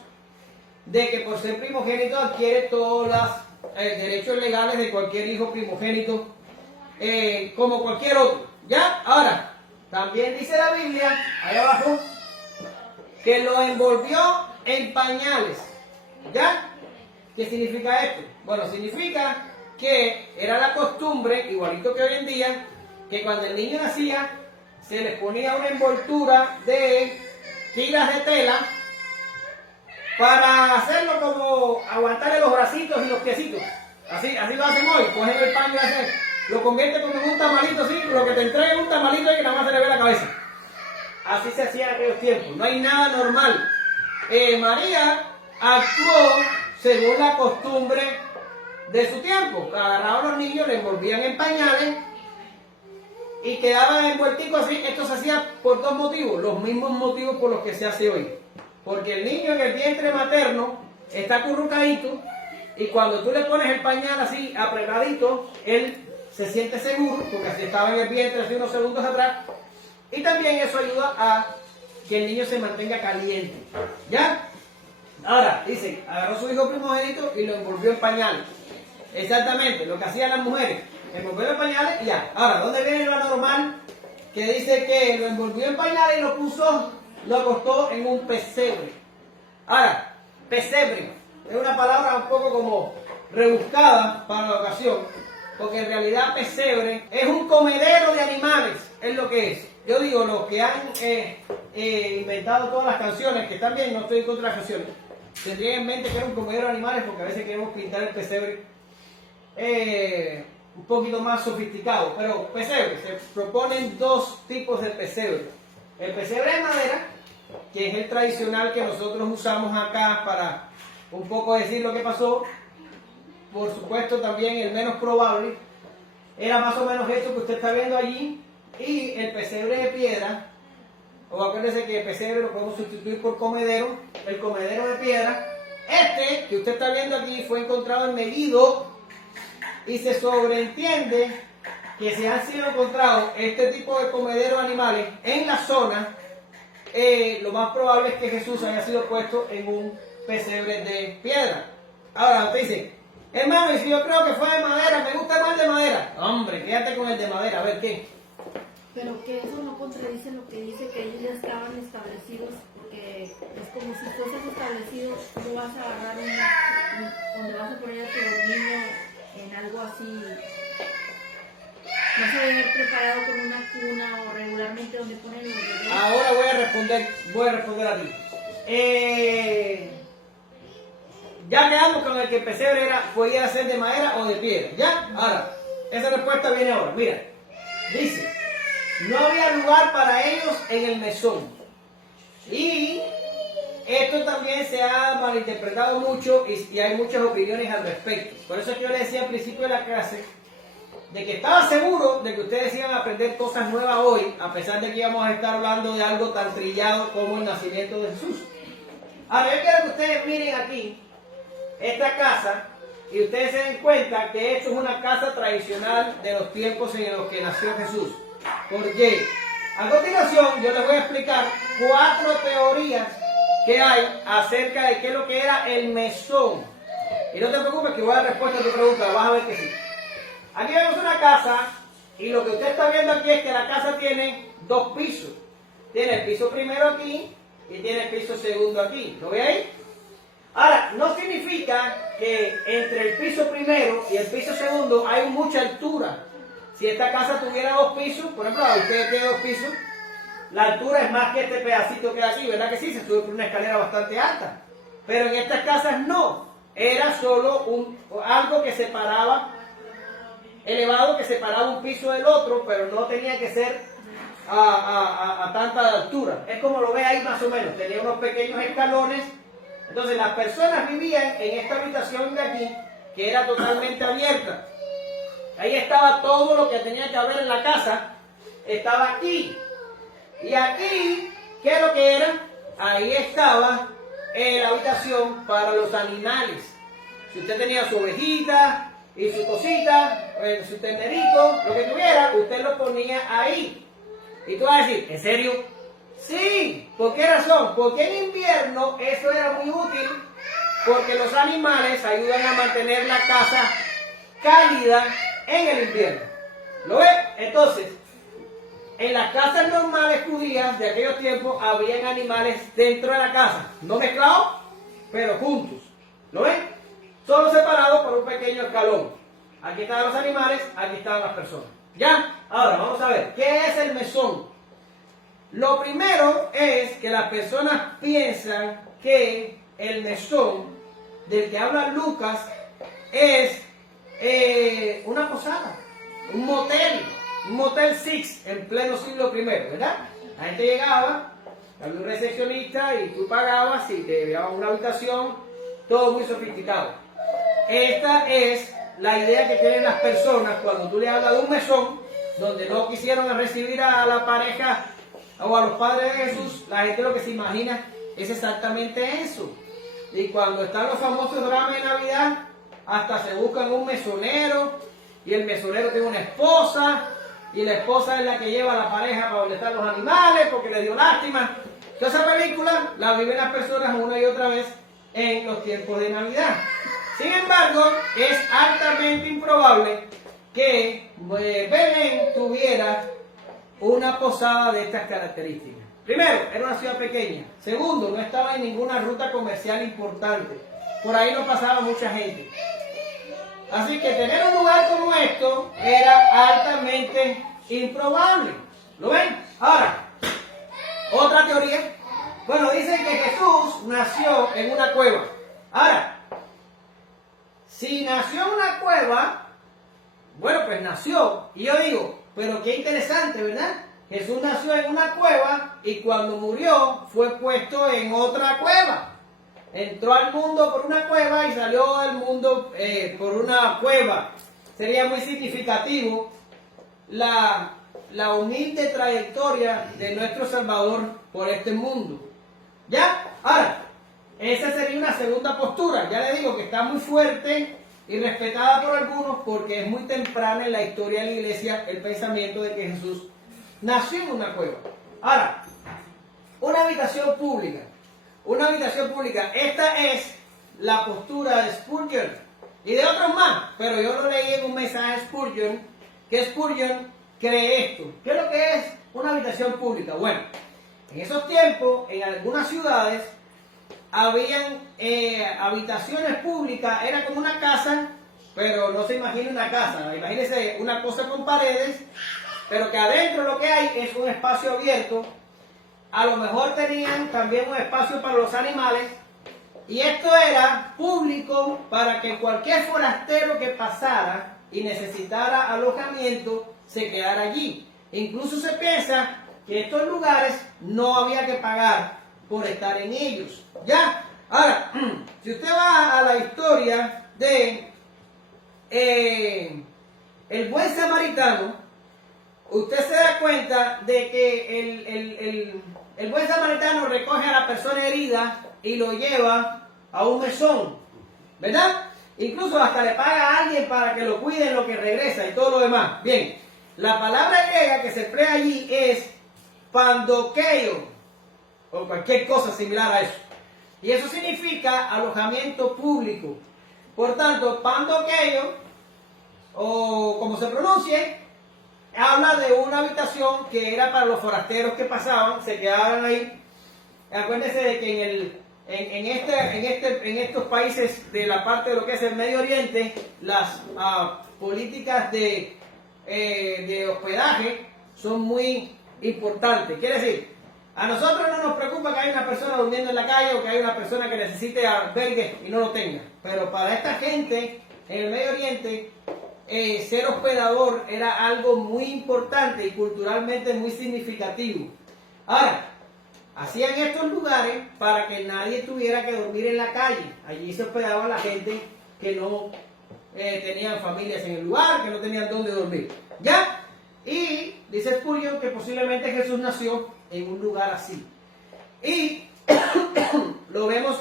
de que por ser primogénito adquiere todos los derechos legales de cualquier hijo primogénito, como cualquier otro. ¿Ya? Ahora, también dice la Biblia, ahí abajo, que lo envolvió en pañales. ¿Ya? ¿Qué significa esto? Bueno, significa que era la costumbre, igualito que hoy en día, que cuando el niño nacía, se le ponía una envoltura de tiras de tela para hacerlo como aguantarle los bracitos y los piecitos. Así lo hacen hoy, cogen el paño y lo convierte como en un tamalito así, lo que te entrega un tamalito y que nada más se le ve la cabeza. Así se hacía en aquellos tiempos, no hay nada normal. María actuó según la costumbre de su tiempo. Agarraban a los niños, les envolvían en pañales y quedaban envuelticos así. Esto se hacía por dos motivos, los mismos motivos por los que se hace hoy. Porque el niño en el vientre materno está acurrucadito y cuando tú le pones el pañal así apretadito, él se siente seguro, porque así estaba en el vientre hace unos segundos atrás. Y también eso ayuda a que el niño se mantenga caliente. ¿Ya? Ahora, dice, agarró a su hijo primogénito y lo envolvió en pañales. Exactamente, lo que hacían las mujeres. Envolvió en pañales y ya. Ahora, ¿dónde viene lo normal? Que dice que lo envolvió en pañales y lo acostó en un pesebre. Ahora, pesebre es una palabra un poco como rebuscada para la ocasión, porque en realidad pesebre es un comedero de animales, es lo que es. Yo digo, los que han inventado todas las canciones, que están bien, no estoy en contra de las canciones, tendrían en mente que era un comedero de animales, porque a veces queremos pintar el pesebre un poquito más sofisticado. Pero pesebre, se proponen dos tipos de pesebre. El pesebre de madera, que es el tradicional que nosotros usamos acá para un poco decir lo que pasó. Por supuesto también el menos probable era más o menos esto que usted está viendo allí. Y el pesebre de piedra, o acuérdese que el pesebre lo podemos sustituir por comedero. El comedero de piedra, este que usted está viendo aquí, fue encontrado en Megiddo y se sobreentiende que si han sido encontrados este tipo de comederos animales en la zona, lo más probable es que Jesús haya sido puesto en un pesebre de piedra. Ahora usted dice, hermano, y si yo creo que fue de madera, me gusta más de madera. Hombre, quédate con el de madera, a ver qué. Pero que eso no contradice lo que dice que ellos ya estaban establecidos, porque es como si fueses establecido, tú vas a agarrar donde vas a poner a tu niño en algo así, vas a venir preparado con una cuna o regularmente donde ponen los bebés. Ahora voy a responder a ti. Ya quedamos con el que el pesebre podía ser de madera o de piedra, ¿ya? Ahora, esa respuesta viene ahora, mira, dice, no había lugar para ellos en el mesón. Y esto también se ha malinterpretado mucho y hay muchas opiniones al respecto. Por eso es que yo le decía al principio de la clase de que estaba seguro de que ustedes iban a aprender cosas nuevas hoy, a pesar de que íbamos a estar hablando de algo tan trillado como el nacimiento de Jesús. Ahora, yo quiero que ustedes miren aquí esta casa y ustedes se den cuenta que esto es una casa tradicional de los tiempos en los que nació Jesús. ¿Por qué? A continuación yo les voy a explicar 4 teorías que hay acerca de qué es lo que era el mesón. Y no te preocupes que voy a dar respuesta a tu pregunta, vas a ver que sí. Aquí vemos una casa y lo que usted está viendo aquí es que la casa tiene 2 pisos. Tiene el piso primero aquí y tiene el piso segundo aquí. ¿Lo ve ahí? Ahora, no significa que entre el piso primero y el piso segundo hay mucha altura. Si esta casa tuviera 2 pisos, por ejemplo, usted tiene 2 pisos, la altura es más que este pedacito que hay aquí, ¿verdad que sí? Se sube por una escalera bastante alta. Pero en estas casas no. Era solo algo que separaba, elevado, que separaba un piso del otro, pero no tenía que ser a tanta altura. Es como lo ve ahí más o menos. Tenía unos pequeños escalones. Entonces las personas vivían en esta habitación de aquí, que era totalmente abierta. Ahí estaba todo lo que tenía que haber en la casa, estaba aquí. Y aquí, ¿qué es lo que era? Ahí estaba la habitación para los animales. Si usted tenía su ovejita y su cosita, su ternerito, lo que tuviera, usted lo ponía ahí. Y tú vas a decir, ¿en serio? Sí. ¿Por qué razón? Porque en invierno eso era muy útil, porque los animales ayudan a mantener la casa cálida en el invierno. ¿Lo ves? Entonces, en las casas normales judías de aquellos tiempos habían animales dentro de la casa, no mezclados, pero juntos. ¿Lo ven? Solo separados por un pequeño escalón. Aquí estaban los animales, aquí estaban las personas. ¿Ya? Ahora vamos a ver, ¿qué es el mesón? Lo primero es que las personas piensan que el mesón del que habla Lucas es una posada, un motel six en pleno siglo I, ¿verdad? La gente llegaba, había un recepcionista y tú pagabas y te llevaban una habitación, todo muy sofisticado. Esta es la idea que tienen las personas cuando tú le hablas de un mesón, donde no quisieron recibir a la pareja o a los padres de Jesús. La gente lo que se imagina es exactamente eso. Y cuando están los famosos dramas de Navidad, hasta se buscan un mesonero, y el mesonero tiene una esposa, y la esposa es la que lleva a la pareja para donde están los animales, porque le dio lástima. Toda esa película la viven las personas una y otra vez en los tiempos de Navidad. Sin embargo, es altamente improbable que Belén tuviera una posada de estas características. Primero, era una ciudad pequeña. Segundo, no estaba en ninguna ruta comercial importante. Por ahí no pasaba mucha gente. Así que tener un lugar como esto era altamente improbable. ¿Lo ven? Ahora, otra teoría. Bueno, dicen que Jesús nació en una cueva. Ahora, si nació en una cueva, bueno, pues nació. Y yo digo, pero qué interesante, ¿verdad? Jesús nació en una cueva y cuando murió fue puesto en otra cueva. Entró al mundo por una cueva y salió del mundo por una cueva. Sería muy significativo la humilde trayectoria de nuestro Salvador por este mundo. ¿Ya? Ahora, esa sería una segunda postura. Ya le digo que está muy fuerte y respetada por algunos porque es muy temprana en la historia de la iglesia el pensamiento de que Jesús nació en una cueva. Ahora, una habitación pública. Una habitación pública. Esta es la postura de Spurgeon y de otros más, pero yo lo leí en un mensaje de Spurgeon, que Spurgeon cree esto. ¿Qué es lo que es una habitación pública? Bueno, en esos tiempos, en algunas ciudades, habían habitaciones públicas, era como una casa, pero no se imagine una casa, imagínese una cosa con paredes, pero que adentro lo que hay es un espacio abierto. A lo mejor tenían también un espacio para los animales, y esto era público para que cualquier forastero que pasara y necesitara alojamiento se quedara allí. Incluso se piensa que estos lugares no había que pagar por estar en ellos. ¿Ya? Ahora, si usted va a la historia de el buen samaritano, usted se da cuenta de que el buen samaritano recoge a la persona herida y lo lleva a un mesón. ¿verdad? Incluso hasta le paga a alguien para que lo cuide en lo que regresa y todo lo demás. Bien, la palabra griega que se emplea allí es pandokeio, o cualquier cosa similar a eso. Y eso significa alojamiento público. Por tanto, pandokeio, o como se pronuncie, habla de una habitación que era para los forasteros que pasaban, se quedaban ahí. Acuérdense de que en estos países de la parte de lo que es el Medio Oriente, las políticas de hospedaje son muy importantes. Quiere decir, a nosotros no nos preocupa que haya una persona durmiendo en la calle o que haya una persona que necesite albergue y no lo tenga. Pero para esta gente en el Medio Oriente, ser hospedador era algo muy importante y culturalmente muy significativo. Ahora, hacían estos lugares para que nadie tuviera que dormir en la calle. Allí se hospedaba la gente que no tenían familias en el lugar, que no tenían dónde dormir. ¿Ya? Y dice Spurgeon que posiblemente Jesús nació en un lugar así. Y lo vemos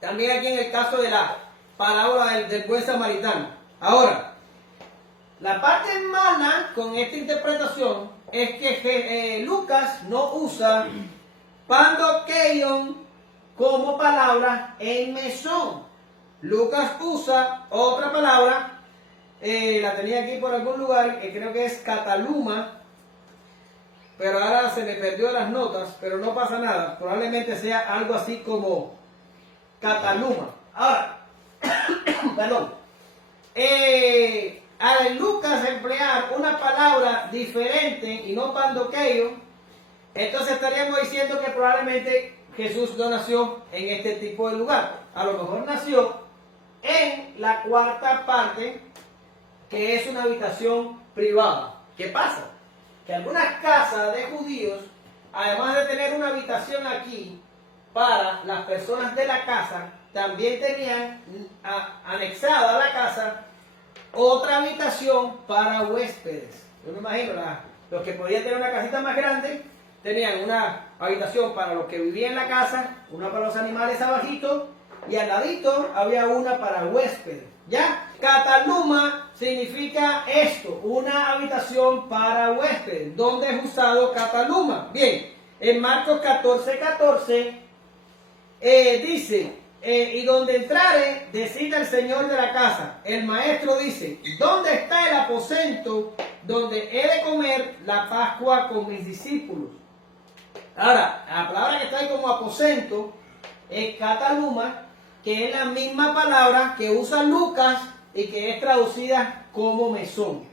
también aquí en el caso de la parábola del buen samaritano. Ahora, la parte mala con esta interpretación es que Lucas no usa pandokeion como palabra en mesón. Lucas usa otra palabra, la tenía aquí por algún lugar, que creo que es kataluma, pero ahora se me perdió las notas, pero no pasa nada, probablemente sea algo así como kataluma. Ahora, perdón, al Lucas emplear una palabra diferente y no pandokeio, entonces estaríamos diciendo que probablemente Jesús no nació en este tipo de lugar. A lo mejor nació en la cuarta parte, que es una habitación privada. ¿Qué pasa? Que algunas casas de judíos, además de tener una habitación aquí para las personas de la casa, también tenían anexada a la casa otra habitación para huéspedes. Yo me imagino, los que podían tener una casita más grande, tenían una habitación para los que vivían en la casa, una para los animales abajito, y al ladito había una para huéspedes. ¿Ya? Kataluma significa esto, una habitación para huéspedes. ¿Dónde es usado kataluma? Bien, en Marcos 14:14 dice, y donde entrare, decid al Señor de la casa. El maestro dice, ¿dónde está el aposento donde he de comer la Pascua con mis discípulos? Ahora, la palabra que está ahí como aposento es kataluma, que es la misma palabra que usa Lucas y que es traducida como mesón.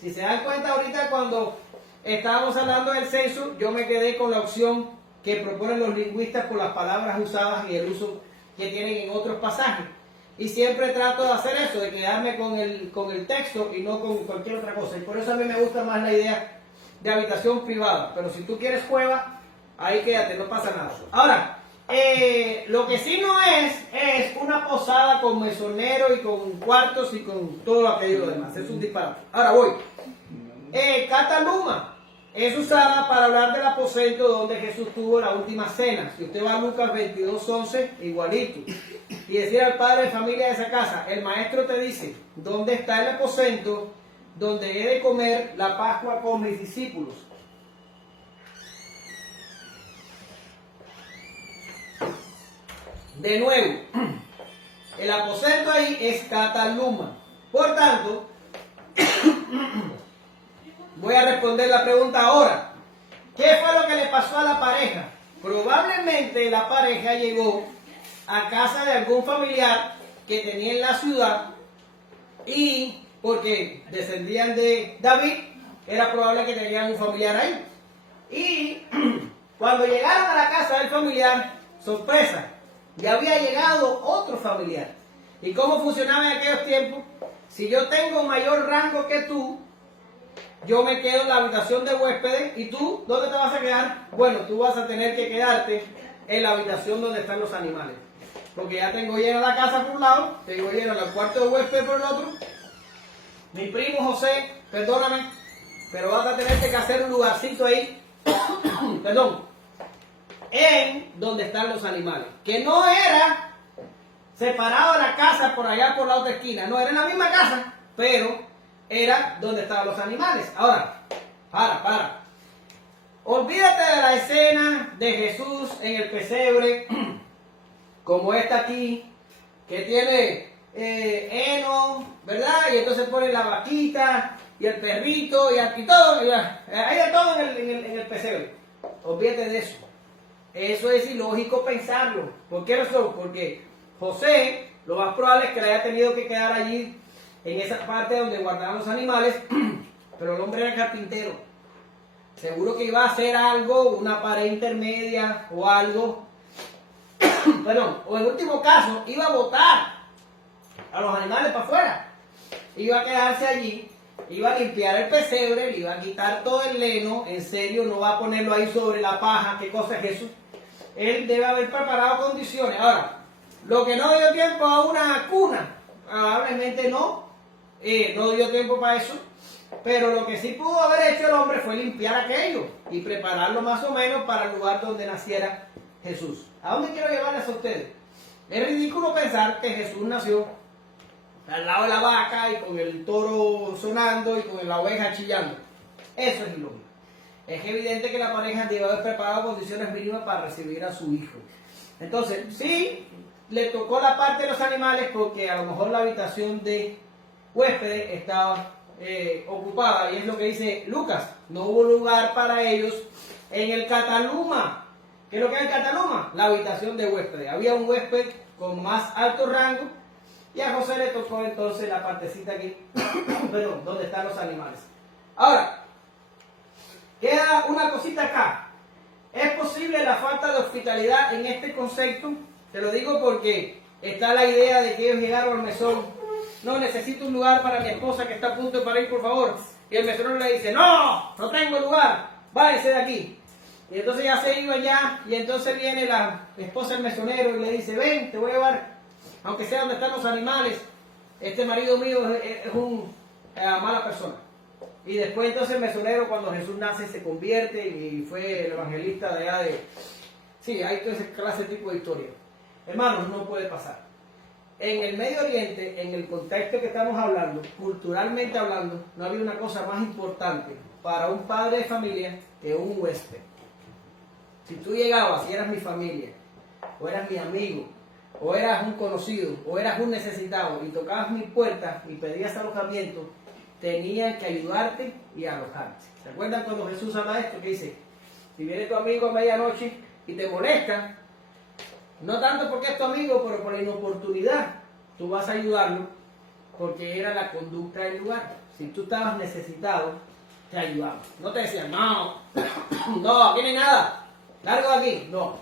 Si se dan cuenta ahorita cuando estábamos hablando del censo, yo me quedé con la opción que proponen los lingüistas por las palabras usadas y el uso que tienen en otros pasajes. Y siempre trato de hacer eso, de quedarme con el texto y no con cualquier otra cosa. Y por eso a mí me gusta más la idea de habitación privada. Pero si tú quieres cueva, ahí quédate, no pasa nada. Ahora, lo que sí no es una posada con mesonero y con cuartos y con todo aquello demás. Es un disparate. Ahora voy. Kataluma es usada para hablar del aposento donde Jesús tuvo la última cena. Si usted va a Lucas 22:11, igualito. Y decir al padre de familia de esa casa, el maestro te dice, ¿dónde está el aposento donde he de comer la Pascua con mis discípulos? De nuevo, el aposento ahí es kataluma. Por tanto, voy a responder la pregunta ahora. ¿Qué fue lo que le pasó a la pareja? Probablemente la pareja llegó a casa de algún familiar que tenía en la ciudad y porque descendían de David, era probable que tenían un familiar ahí. Y cuando llegaron a la casa del familiar, sorpresa, ya había llegado otro familiar. ¿Y cómo funcionaba en aquellos tiempos? Si yo tengo mayor rango que tú, yo me quedo en la habitación de huéspedes. ¿Y tú dónde te vas a quedar? Bueno, tú vas a tener que quedarte en la habitación donde están los animales. Porque ya tengo llena la casa por un lado, tengo lleno el cuarto de huésped por el otro. Mi primo José, perdóname, pero vas a tener que hacer un lugarcito ahí, perdón, en donde están los animales. Que no era separado de la casa por allá por la otra esquina. No era en la misma casa, pero era donde estaban los animales. Ahora, para. Olvídate de la escena de Jesús en el pesebre, como esta aquí, que tiene heno, ¿verdad? Y entonces pone la vaquita y el perrito y aquí todo, hay de todo en el pesebre. Olvídate de eso. Eso es ilógico pensarlo. ¿Por qué razón? Porque José, lo más probable es que le haya tenido que quedar allí en esa parte donde guardaban los animales, pero el hombre era carpintero. Seguro que iba a hacer algo, una pared intermedia o algo, perdón, o en último caso, iba a botar a los animales para afuera. Iba a quedarse allí, iba a limpiar el pesebre, le iba a quitar todo el heno, en serio, no va a ponerlo ahí sobre la paja, ¿qué cosa es eso? Él debe haber preparado condiciones. Ahora, lo que no dio tiempo a una cuna, probablemente no dio tiempo para eso, pero lo que sí pudo haber hecho el hombre fue limpiar aquello y prepararlo más o menos para el lugar donde naciera Jesús. ¿A dónde quiero llevarles a ustedes? Es ridículo pensar que Jesús nació al lado de la vaca y con el toro sonando y con la oveja chillando. Eso es ilógico. Es evidente que la pareja debe haber preparado condiciones mínimas para recibir a su hijo. Entonces, sí, le tocó la parte de los animales porque a lo mejor la habitación de huéspedes estaba ocupada, y es lo que dice Lucas, no hubo lugar para ellos en el cataluma. ¿Qué es lo que es el cataluma? La habitación de huéspedes. Había un huésped con más alto rango y a José le tocó entonces la partecita aquí, perdón, donde están los animales. Ahora, queda una cosita acá. ¿Es posible la falta de hospitalidad en este concepto? Te lo digo porque está la idea de que ellos llegaron al mesón. No, necesito un lugar para mi esposa que está a punto de parir, por favor. Y el mesonero le dice, no tengo lugar, váyase de aquí. Y entonces ya se iba ya, y entonces viene la esposa del mesonero y le dice, ven, te voy a llevar, aunque sea donde están los animales, este marido mío es una mala persona. Y después entonces el mesonero, cuando Jesús nace, se convierte y fue el evangelista de allá de... Sí, hay toda esa clase de tipo de historia. Hermanos, no puede pasar. En el Medio Oriente, en el contexto que estamos hablando, culturalmente hablando, no había una cosa más importante para un padre de familia que un huésped. Si tú llegabas y eras mi familia, o eras mi amigo, o eras un conocido, o eras un necesitado, y tocabas mi puerta y pedías alojamiento, tenían que ayudarte y alojarte. ¿Se acuerdan cuando Jesús habla de esto? Que dice, si viene tu amigo a medianoche y te molesta, no tanto porque es tu amigo, pero por la inoportunidad, tú vas a ayudarlo porque era la conducta del lugar. Si tú estabas necesitado, te ayudamos. No te decían, no, aquí no hay nada, largo de aquí. No,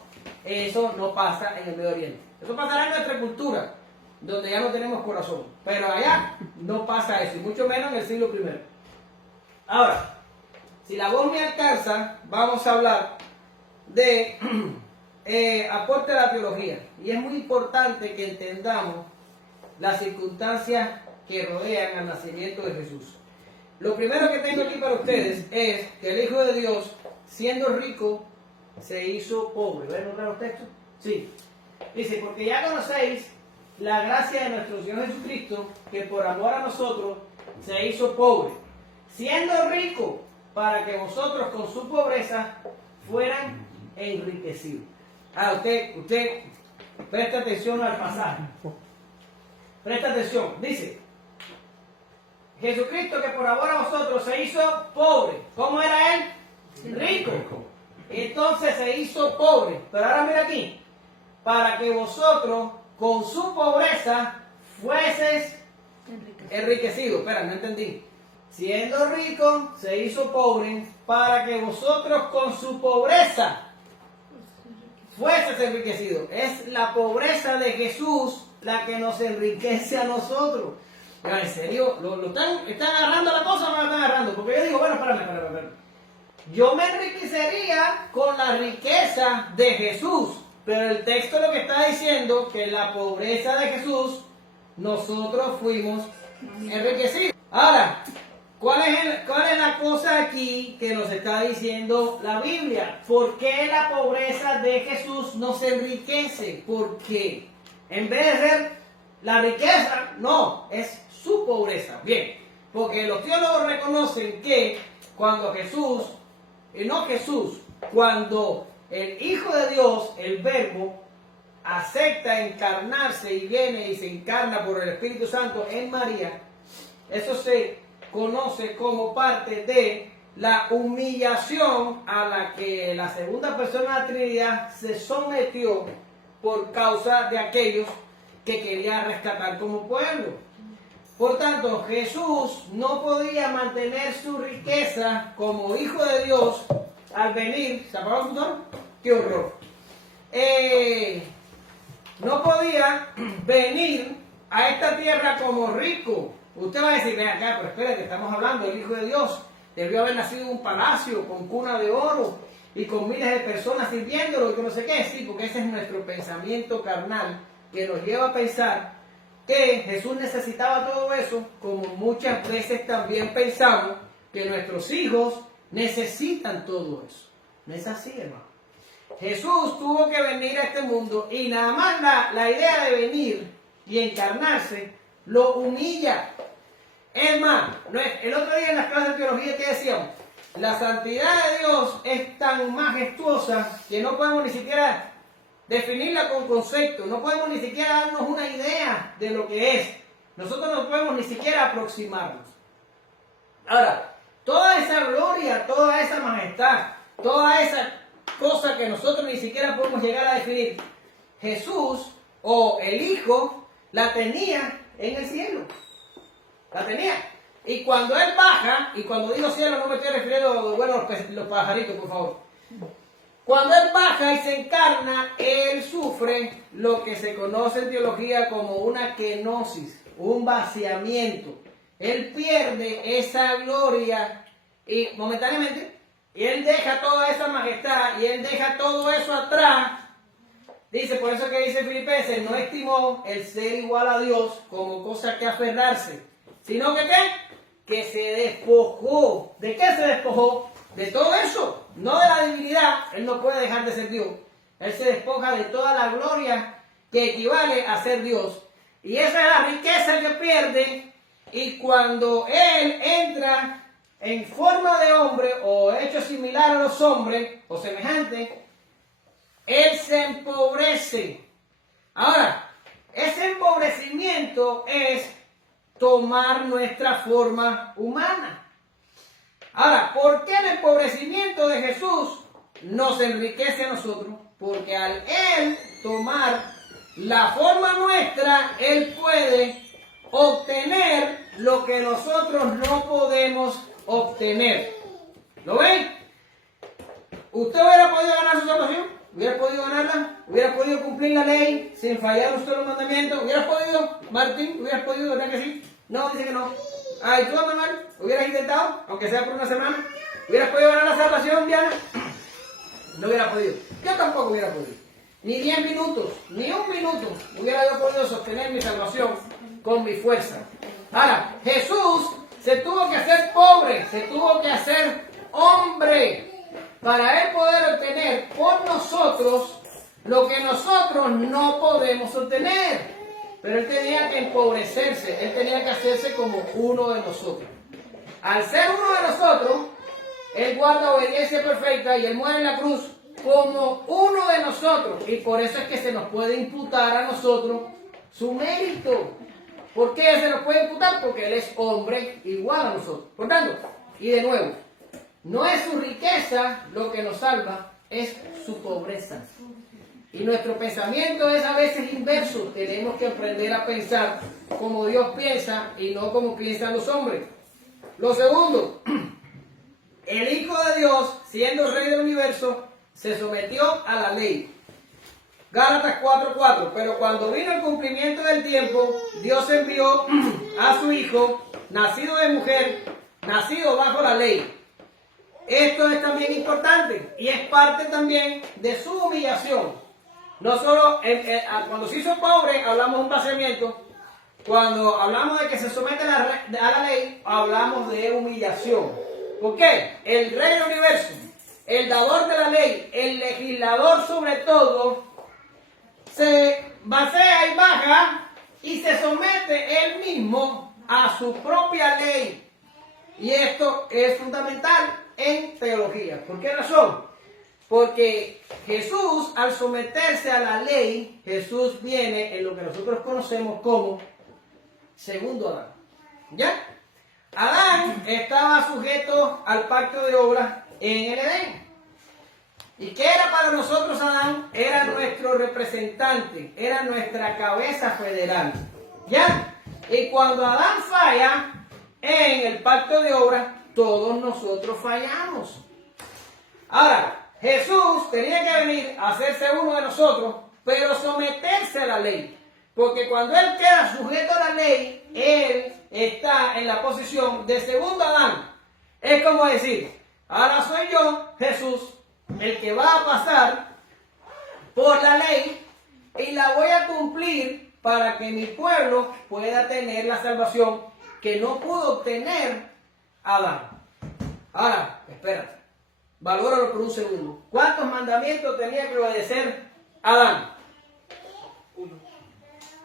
eso no pasa en el Medio Oriente. Eso pasará en nuestra cultura, donde ya no tenemos corazón. Pero allá no pasa eso, y mucho menos en el siglo I. Ahora, si la voz me alcanza, vamos a hablar de... aporte a la teología, y es muy importante que entendamos las circunstancias que rodean al nacimiento de Jesús. Lo primero que tengo aquí para ustedes es que el Hijo de Dios, siendo rico, se hizo pobre. ¿Ven los textos? Sí. Dice, porque ya conocéis la gracia de nuestro Señor Jesucristo, que por amor a nosotros se hizo pobre, siendo rico, para que vosotros con su pobreza fueran enriquecidos. Usted presta atención al pasaje. Presta atención. Dice, Jesucristo que por amor a vosotros se hizo pobre. ¿Cómo era él? Rico. Entonces se hizo pobre. Pero ahora mira aquí. Para que vosotros con su pobreza fueses enriquecidos. Espera, no entendí. Siendo rico se hizo pobre para que vosotros con su pobreza fueses enriquecido. Es la pobreza de Jesús la que nos enriquece a nosotros. Pero en serio, ¿lo están agarrando la cosa o no la están agarrando? Porque yo digo, bueno, espérame. Yo me enriquecería con la riqueza de Jesús. Pero el texto lo que está diciendo que la pobreza de Jesús, nosotros fuimos enriquecidos. Ahora, ¿cuál es la cosa aquí que nos está diciendo la Biblia? ¿Por qué la pobreza de Jesús nos enriquece? ¿Por qué? En vez de ser la riqueza, no, es su pobreza. Bien, porque los teólogos reconocen que cuando cuando el Hijo de Dios, el Verbo, acepta encarnarse y viene y se encarna por el Espíritu Santo en María, eso se conoce como parte de la humillación a la que la segunda persona de la Trinidad se sometió por causa de aquellos que quería rescatar como pueblo. Por tanto, Jesús no podía mantener su riqueza como Hijo de Dios al venir. ¿Se apagó el motor? ¡Qué horror! No podía venir a esta tierra como rico. Usted va a decir, ven acá, pero espérate, estamos hablando del Hijo de Dios. Debió haber nacido en un palacio con cuna de oro y con miles de personas sirviéndolo y que no sé qué. Sí, porque ese es nuestro pensamiento carnal que nos lleva a pensar que Jesús necesitaba todo eso, como muchas veces también pensamos que nuestros hijos necesitan todo eso. No es así, hermano. Jesús tuvo que venir a este mundo y nada más la idea de venir y encarnarse lo humilla. Es más, el otro día en las clases de teología que decíamos, la santidad de Dios es tan majestuosa que no podemos ni siquiera definirla con concepto, no podemos ni siquiera darnos una idea de lo que es. Nosotros no podemos ni siquiera aproximarnos. Ahora, toda esa gloria, toda esa majestad, toda esa cosa que nosotros ni siquiera podemos llegar a definir, Jesús o el Hijo la tenía en el cielo. La tenía. Y cuando Él baja, y cuando digo cielo no me estoy refiriendo, bueno, los pajaritos, por favor. Cuando Él baja y se encarna, Él sufre lo que se conoce en teología como una kenosis, un vaciamiento. Él pierde esa gloria y momentáneamente, y Él deja toda esa majestad, y Él deja todo eso atrás. Dice, por eso que dice Filipenses, no estimó el ser igual a Dios como cosa que aferrarse, sino que ¿qué? Que se despojó. ¿De qué se despojó? De todo eso, no de la divinidad. Él no puede dejar de ser Dios. Él se despoja de toda la gloria que equivale a ser Dios. Y esa es la riqueza que pierde. Y cuando Él entra en forma de hombre o hecho similar a los hombres o semejante, Él se empobrece. Ahora, ese empobrecimiento es tomar nuestra forma humana. Ahora, ¿por qué el empobrecimiento de Jesús nos enriquece a nosotros? Porque al Él tomar la forma nuestra, Él puede obtener lo que nosotros no podemos obtener. ¿Lo ven? ¿Usted hubiera podido ganar su salvación? ¿Hubiera podido ganarla? ¿Hubiera podido cumplir la ley sin fallar un solo mandamiento? ¿Hubieras podido, Martín? ¿Hubieras podido? ¿Verdad que sí? No, dice que no. ¿Y tú, Manuel? ¿Hubieras intentado? Aunque sea por una semana. ¿Hubieras podido ganar la salvación, Diana? No hubiera podido. Yo tampoco hubiera podido. Ni 10 minutos, ni un minuto hubiera yo podido sostener mi salvación con mi fuerza. Ahora, Jesús se tuvo que hacer pobre, se tuvo que hacer hombre, para Él poder obtener por nosotros lo que nosotros no podemos obtener. Pero Él tenía que empobrecerse, Él tenía que hacerse como uno de nosotros. Al ser uno de nosotros, Él guarda obediencia perfecta y Él muere en la cruz como uno de nosotros. Y por eso es que se nos puede imputar a nosotros su mérito. ¿Por qué se nos puede imputar? Porque Él es hombre igual a nosotros. Por tanto, y de nuevo, no es su riqueza lo que nos salva, es su pobreza. Y nuestro pensamiento es a veces inverso. Tenemos que aprender a pensar como Dios piensa y no como piensan los hombres. Lo segundo, el Hijo de Dios, siendo Rey del universo, se sometió a la ley. Gálatas 4:4. Pero cuando vino el cumplimiento del tiempo, Dios envió a su Hijo, nacido de mujer, nacido bajo la ley. Esto es también importante y es parte también de su humillación. No solo cuando se hizo pobre hablamos de un vaciamiento, cuando hablamos de que se somete a la ley hablamos de humillación. ¿Por qué? El Rey del universo, el dador de la ley, el legislador sobre todo, se basea y baja y se somete él mismo a su propia ley. Y esto es fundamental en teología. ¿Por qué razón? Porque Jesús, al someterse a la ley, Jesús viene en lo que nosotros conocemos como segundo Adán. ¿Ya? Adán estaba sujeto al pacto de obras en el Edén. ¿Y qué era para nosotros Adán? Era nuestro representante, era nuestra cabeza federal. ¿Ya? Y cuando Adán falla en el pacto de obras, todos nosotros fallamos. Ahora, Jesús tenía que venir a hacerse uno de nosotros, pero someterse a la ley. Porque cuando Él queda sujeto a la ley, Él está en la posición de segundo Adán. Es como decir, ahora soy yo, Jesús, el que va a pasar por la ley y la voy a cumplir para que mi pueblo pueda tener la salvación que no pudo obtener Adán. Ahora, espérate. Valóralo por un segundo. ¿Cuántos mandamientos tenía que obedecer Adán?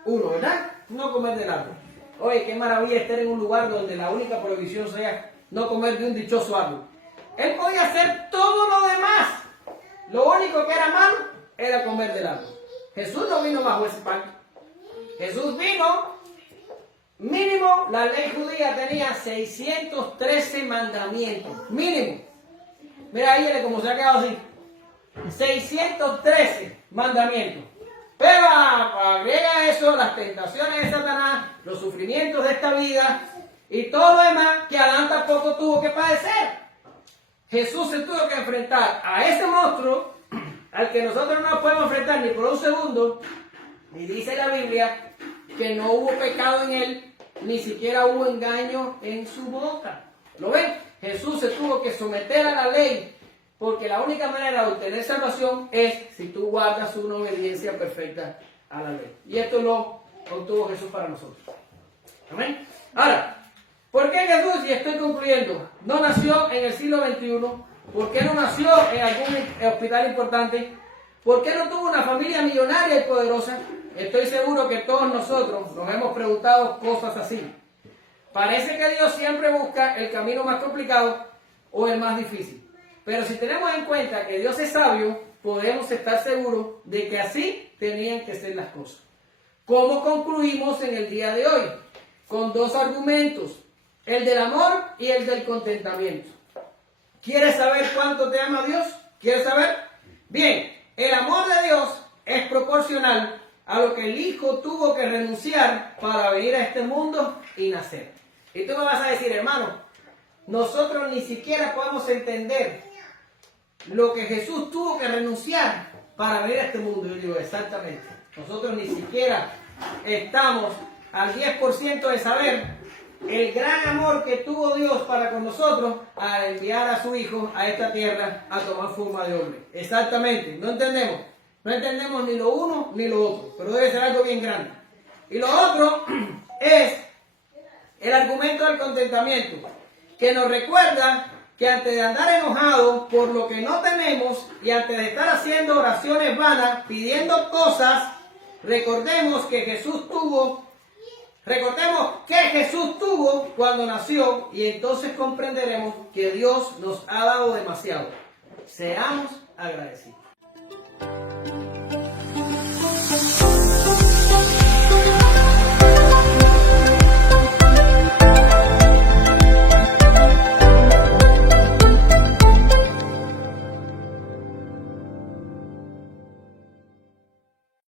Uno, ¿verdad? No comer del árbol. Oye, qué maravilla estar en un lugar donde la única prohibición sea no comer de un dichoso árbol. Él podía hacer todo lo demás. Lo único que era malo era comer del árbol. Jesús no vino bajo ese pacto. Jesús vino, mínimo, la ley judía tenía 613 mandamientos. Mínimo. Mira ahí como se ha quedado así. 613 mandamientos. Pero agrega a eso las tentaciones de Satanás, los sufrimientos de esta vida y todo lo demás que Adán tampoco tuvo que padecer. Jesús se tuvo que enfrentar a ese monstruo al que nosotros no nos podemos enfrentar ni por un segundo. Y dice la Biblia que no hubo pecado en él, ni siquiera hubo engaño en su boca. ¿Lo ven? Jesús se tuvo que someter a la ley, porque la única manera de obtener salvación es si tú guardas una obediencia perfecta a la ley. Y esto lo obtuvo Jesús para nosotros. ¿Amén? Ahora, ¿por qué Jesús, y estoy concluyendo, no nació en el siglo XXI? ¿Por qué no nació en algún hospital importante? ¿Por qué no tuvo una familia millonaria y poderosa? Estoy seguro que todos nosotros nos hemos preguntado cosas así. Parece que Dios siempre busca el camino más complicado o el más difícil. Pero si tenemos en cuenta que Dios es sabio, podemos estar seguros de que así tenían que ser las cosas. ¿Cómo concluimos en el día de hoy? Con dos argumentos, el del amor y el del contentamiento. ¿Quieres saber cuánto te ama Dios? ¿Quieres saber? Bien, el amor de Dios es proporcional a lo que el Hijo tuvo que renunciar para venir a este mundo y nacer. Y tú me vas a decir, hermano, nosotros ni siquiera podemos entender lo que Jesús tuvo que renunciar para venir a este mundo. Yo digo, exactamente. Nosotros ni siquiera estamos al 10% de saber el gran amor que tuvo Dios para con nosotros al enviar a su Hijo a esta tierra a tomar forma de hombre. Exactamente. No entendemos. No entendemos ni lo uno ni lo otro. Pero debe ser algo bien grande. Y lo otro es el argumento del contentamiento, que nos recuerda que antes de andar enojados por lo que no tenemos y antes de estar haciendo oraciones vanas, pidiendo cosas, recordemos que Jesús tuvo cuando nació y entonces comprenderemos que Dios nos ha dado demasiado. Seamos agradecidos.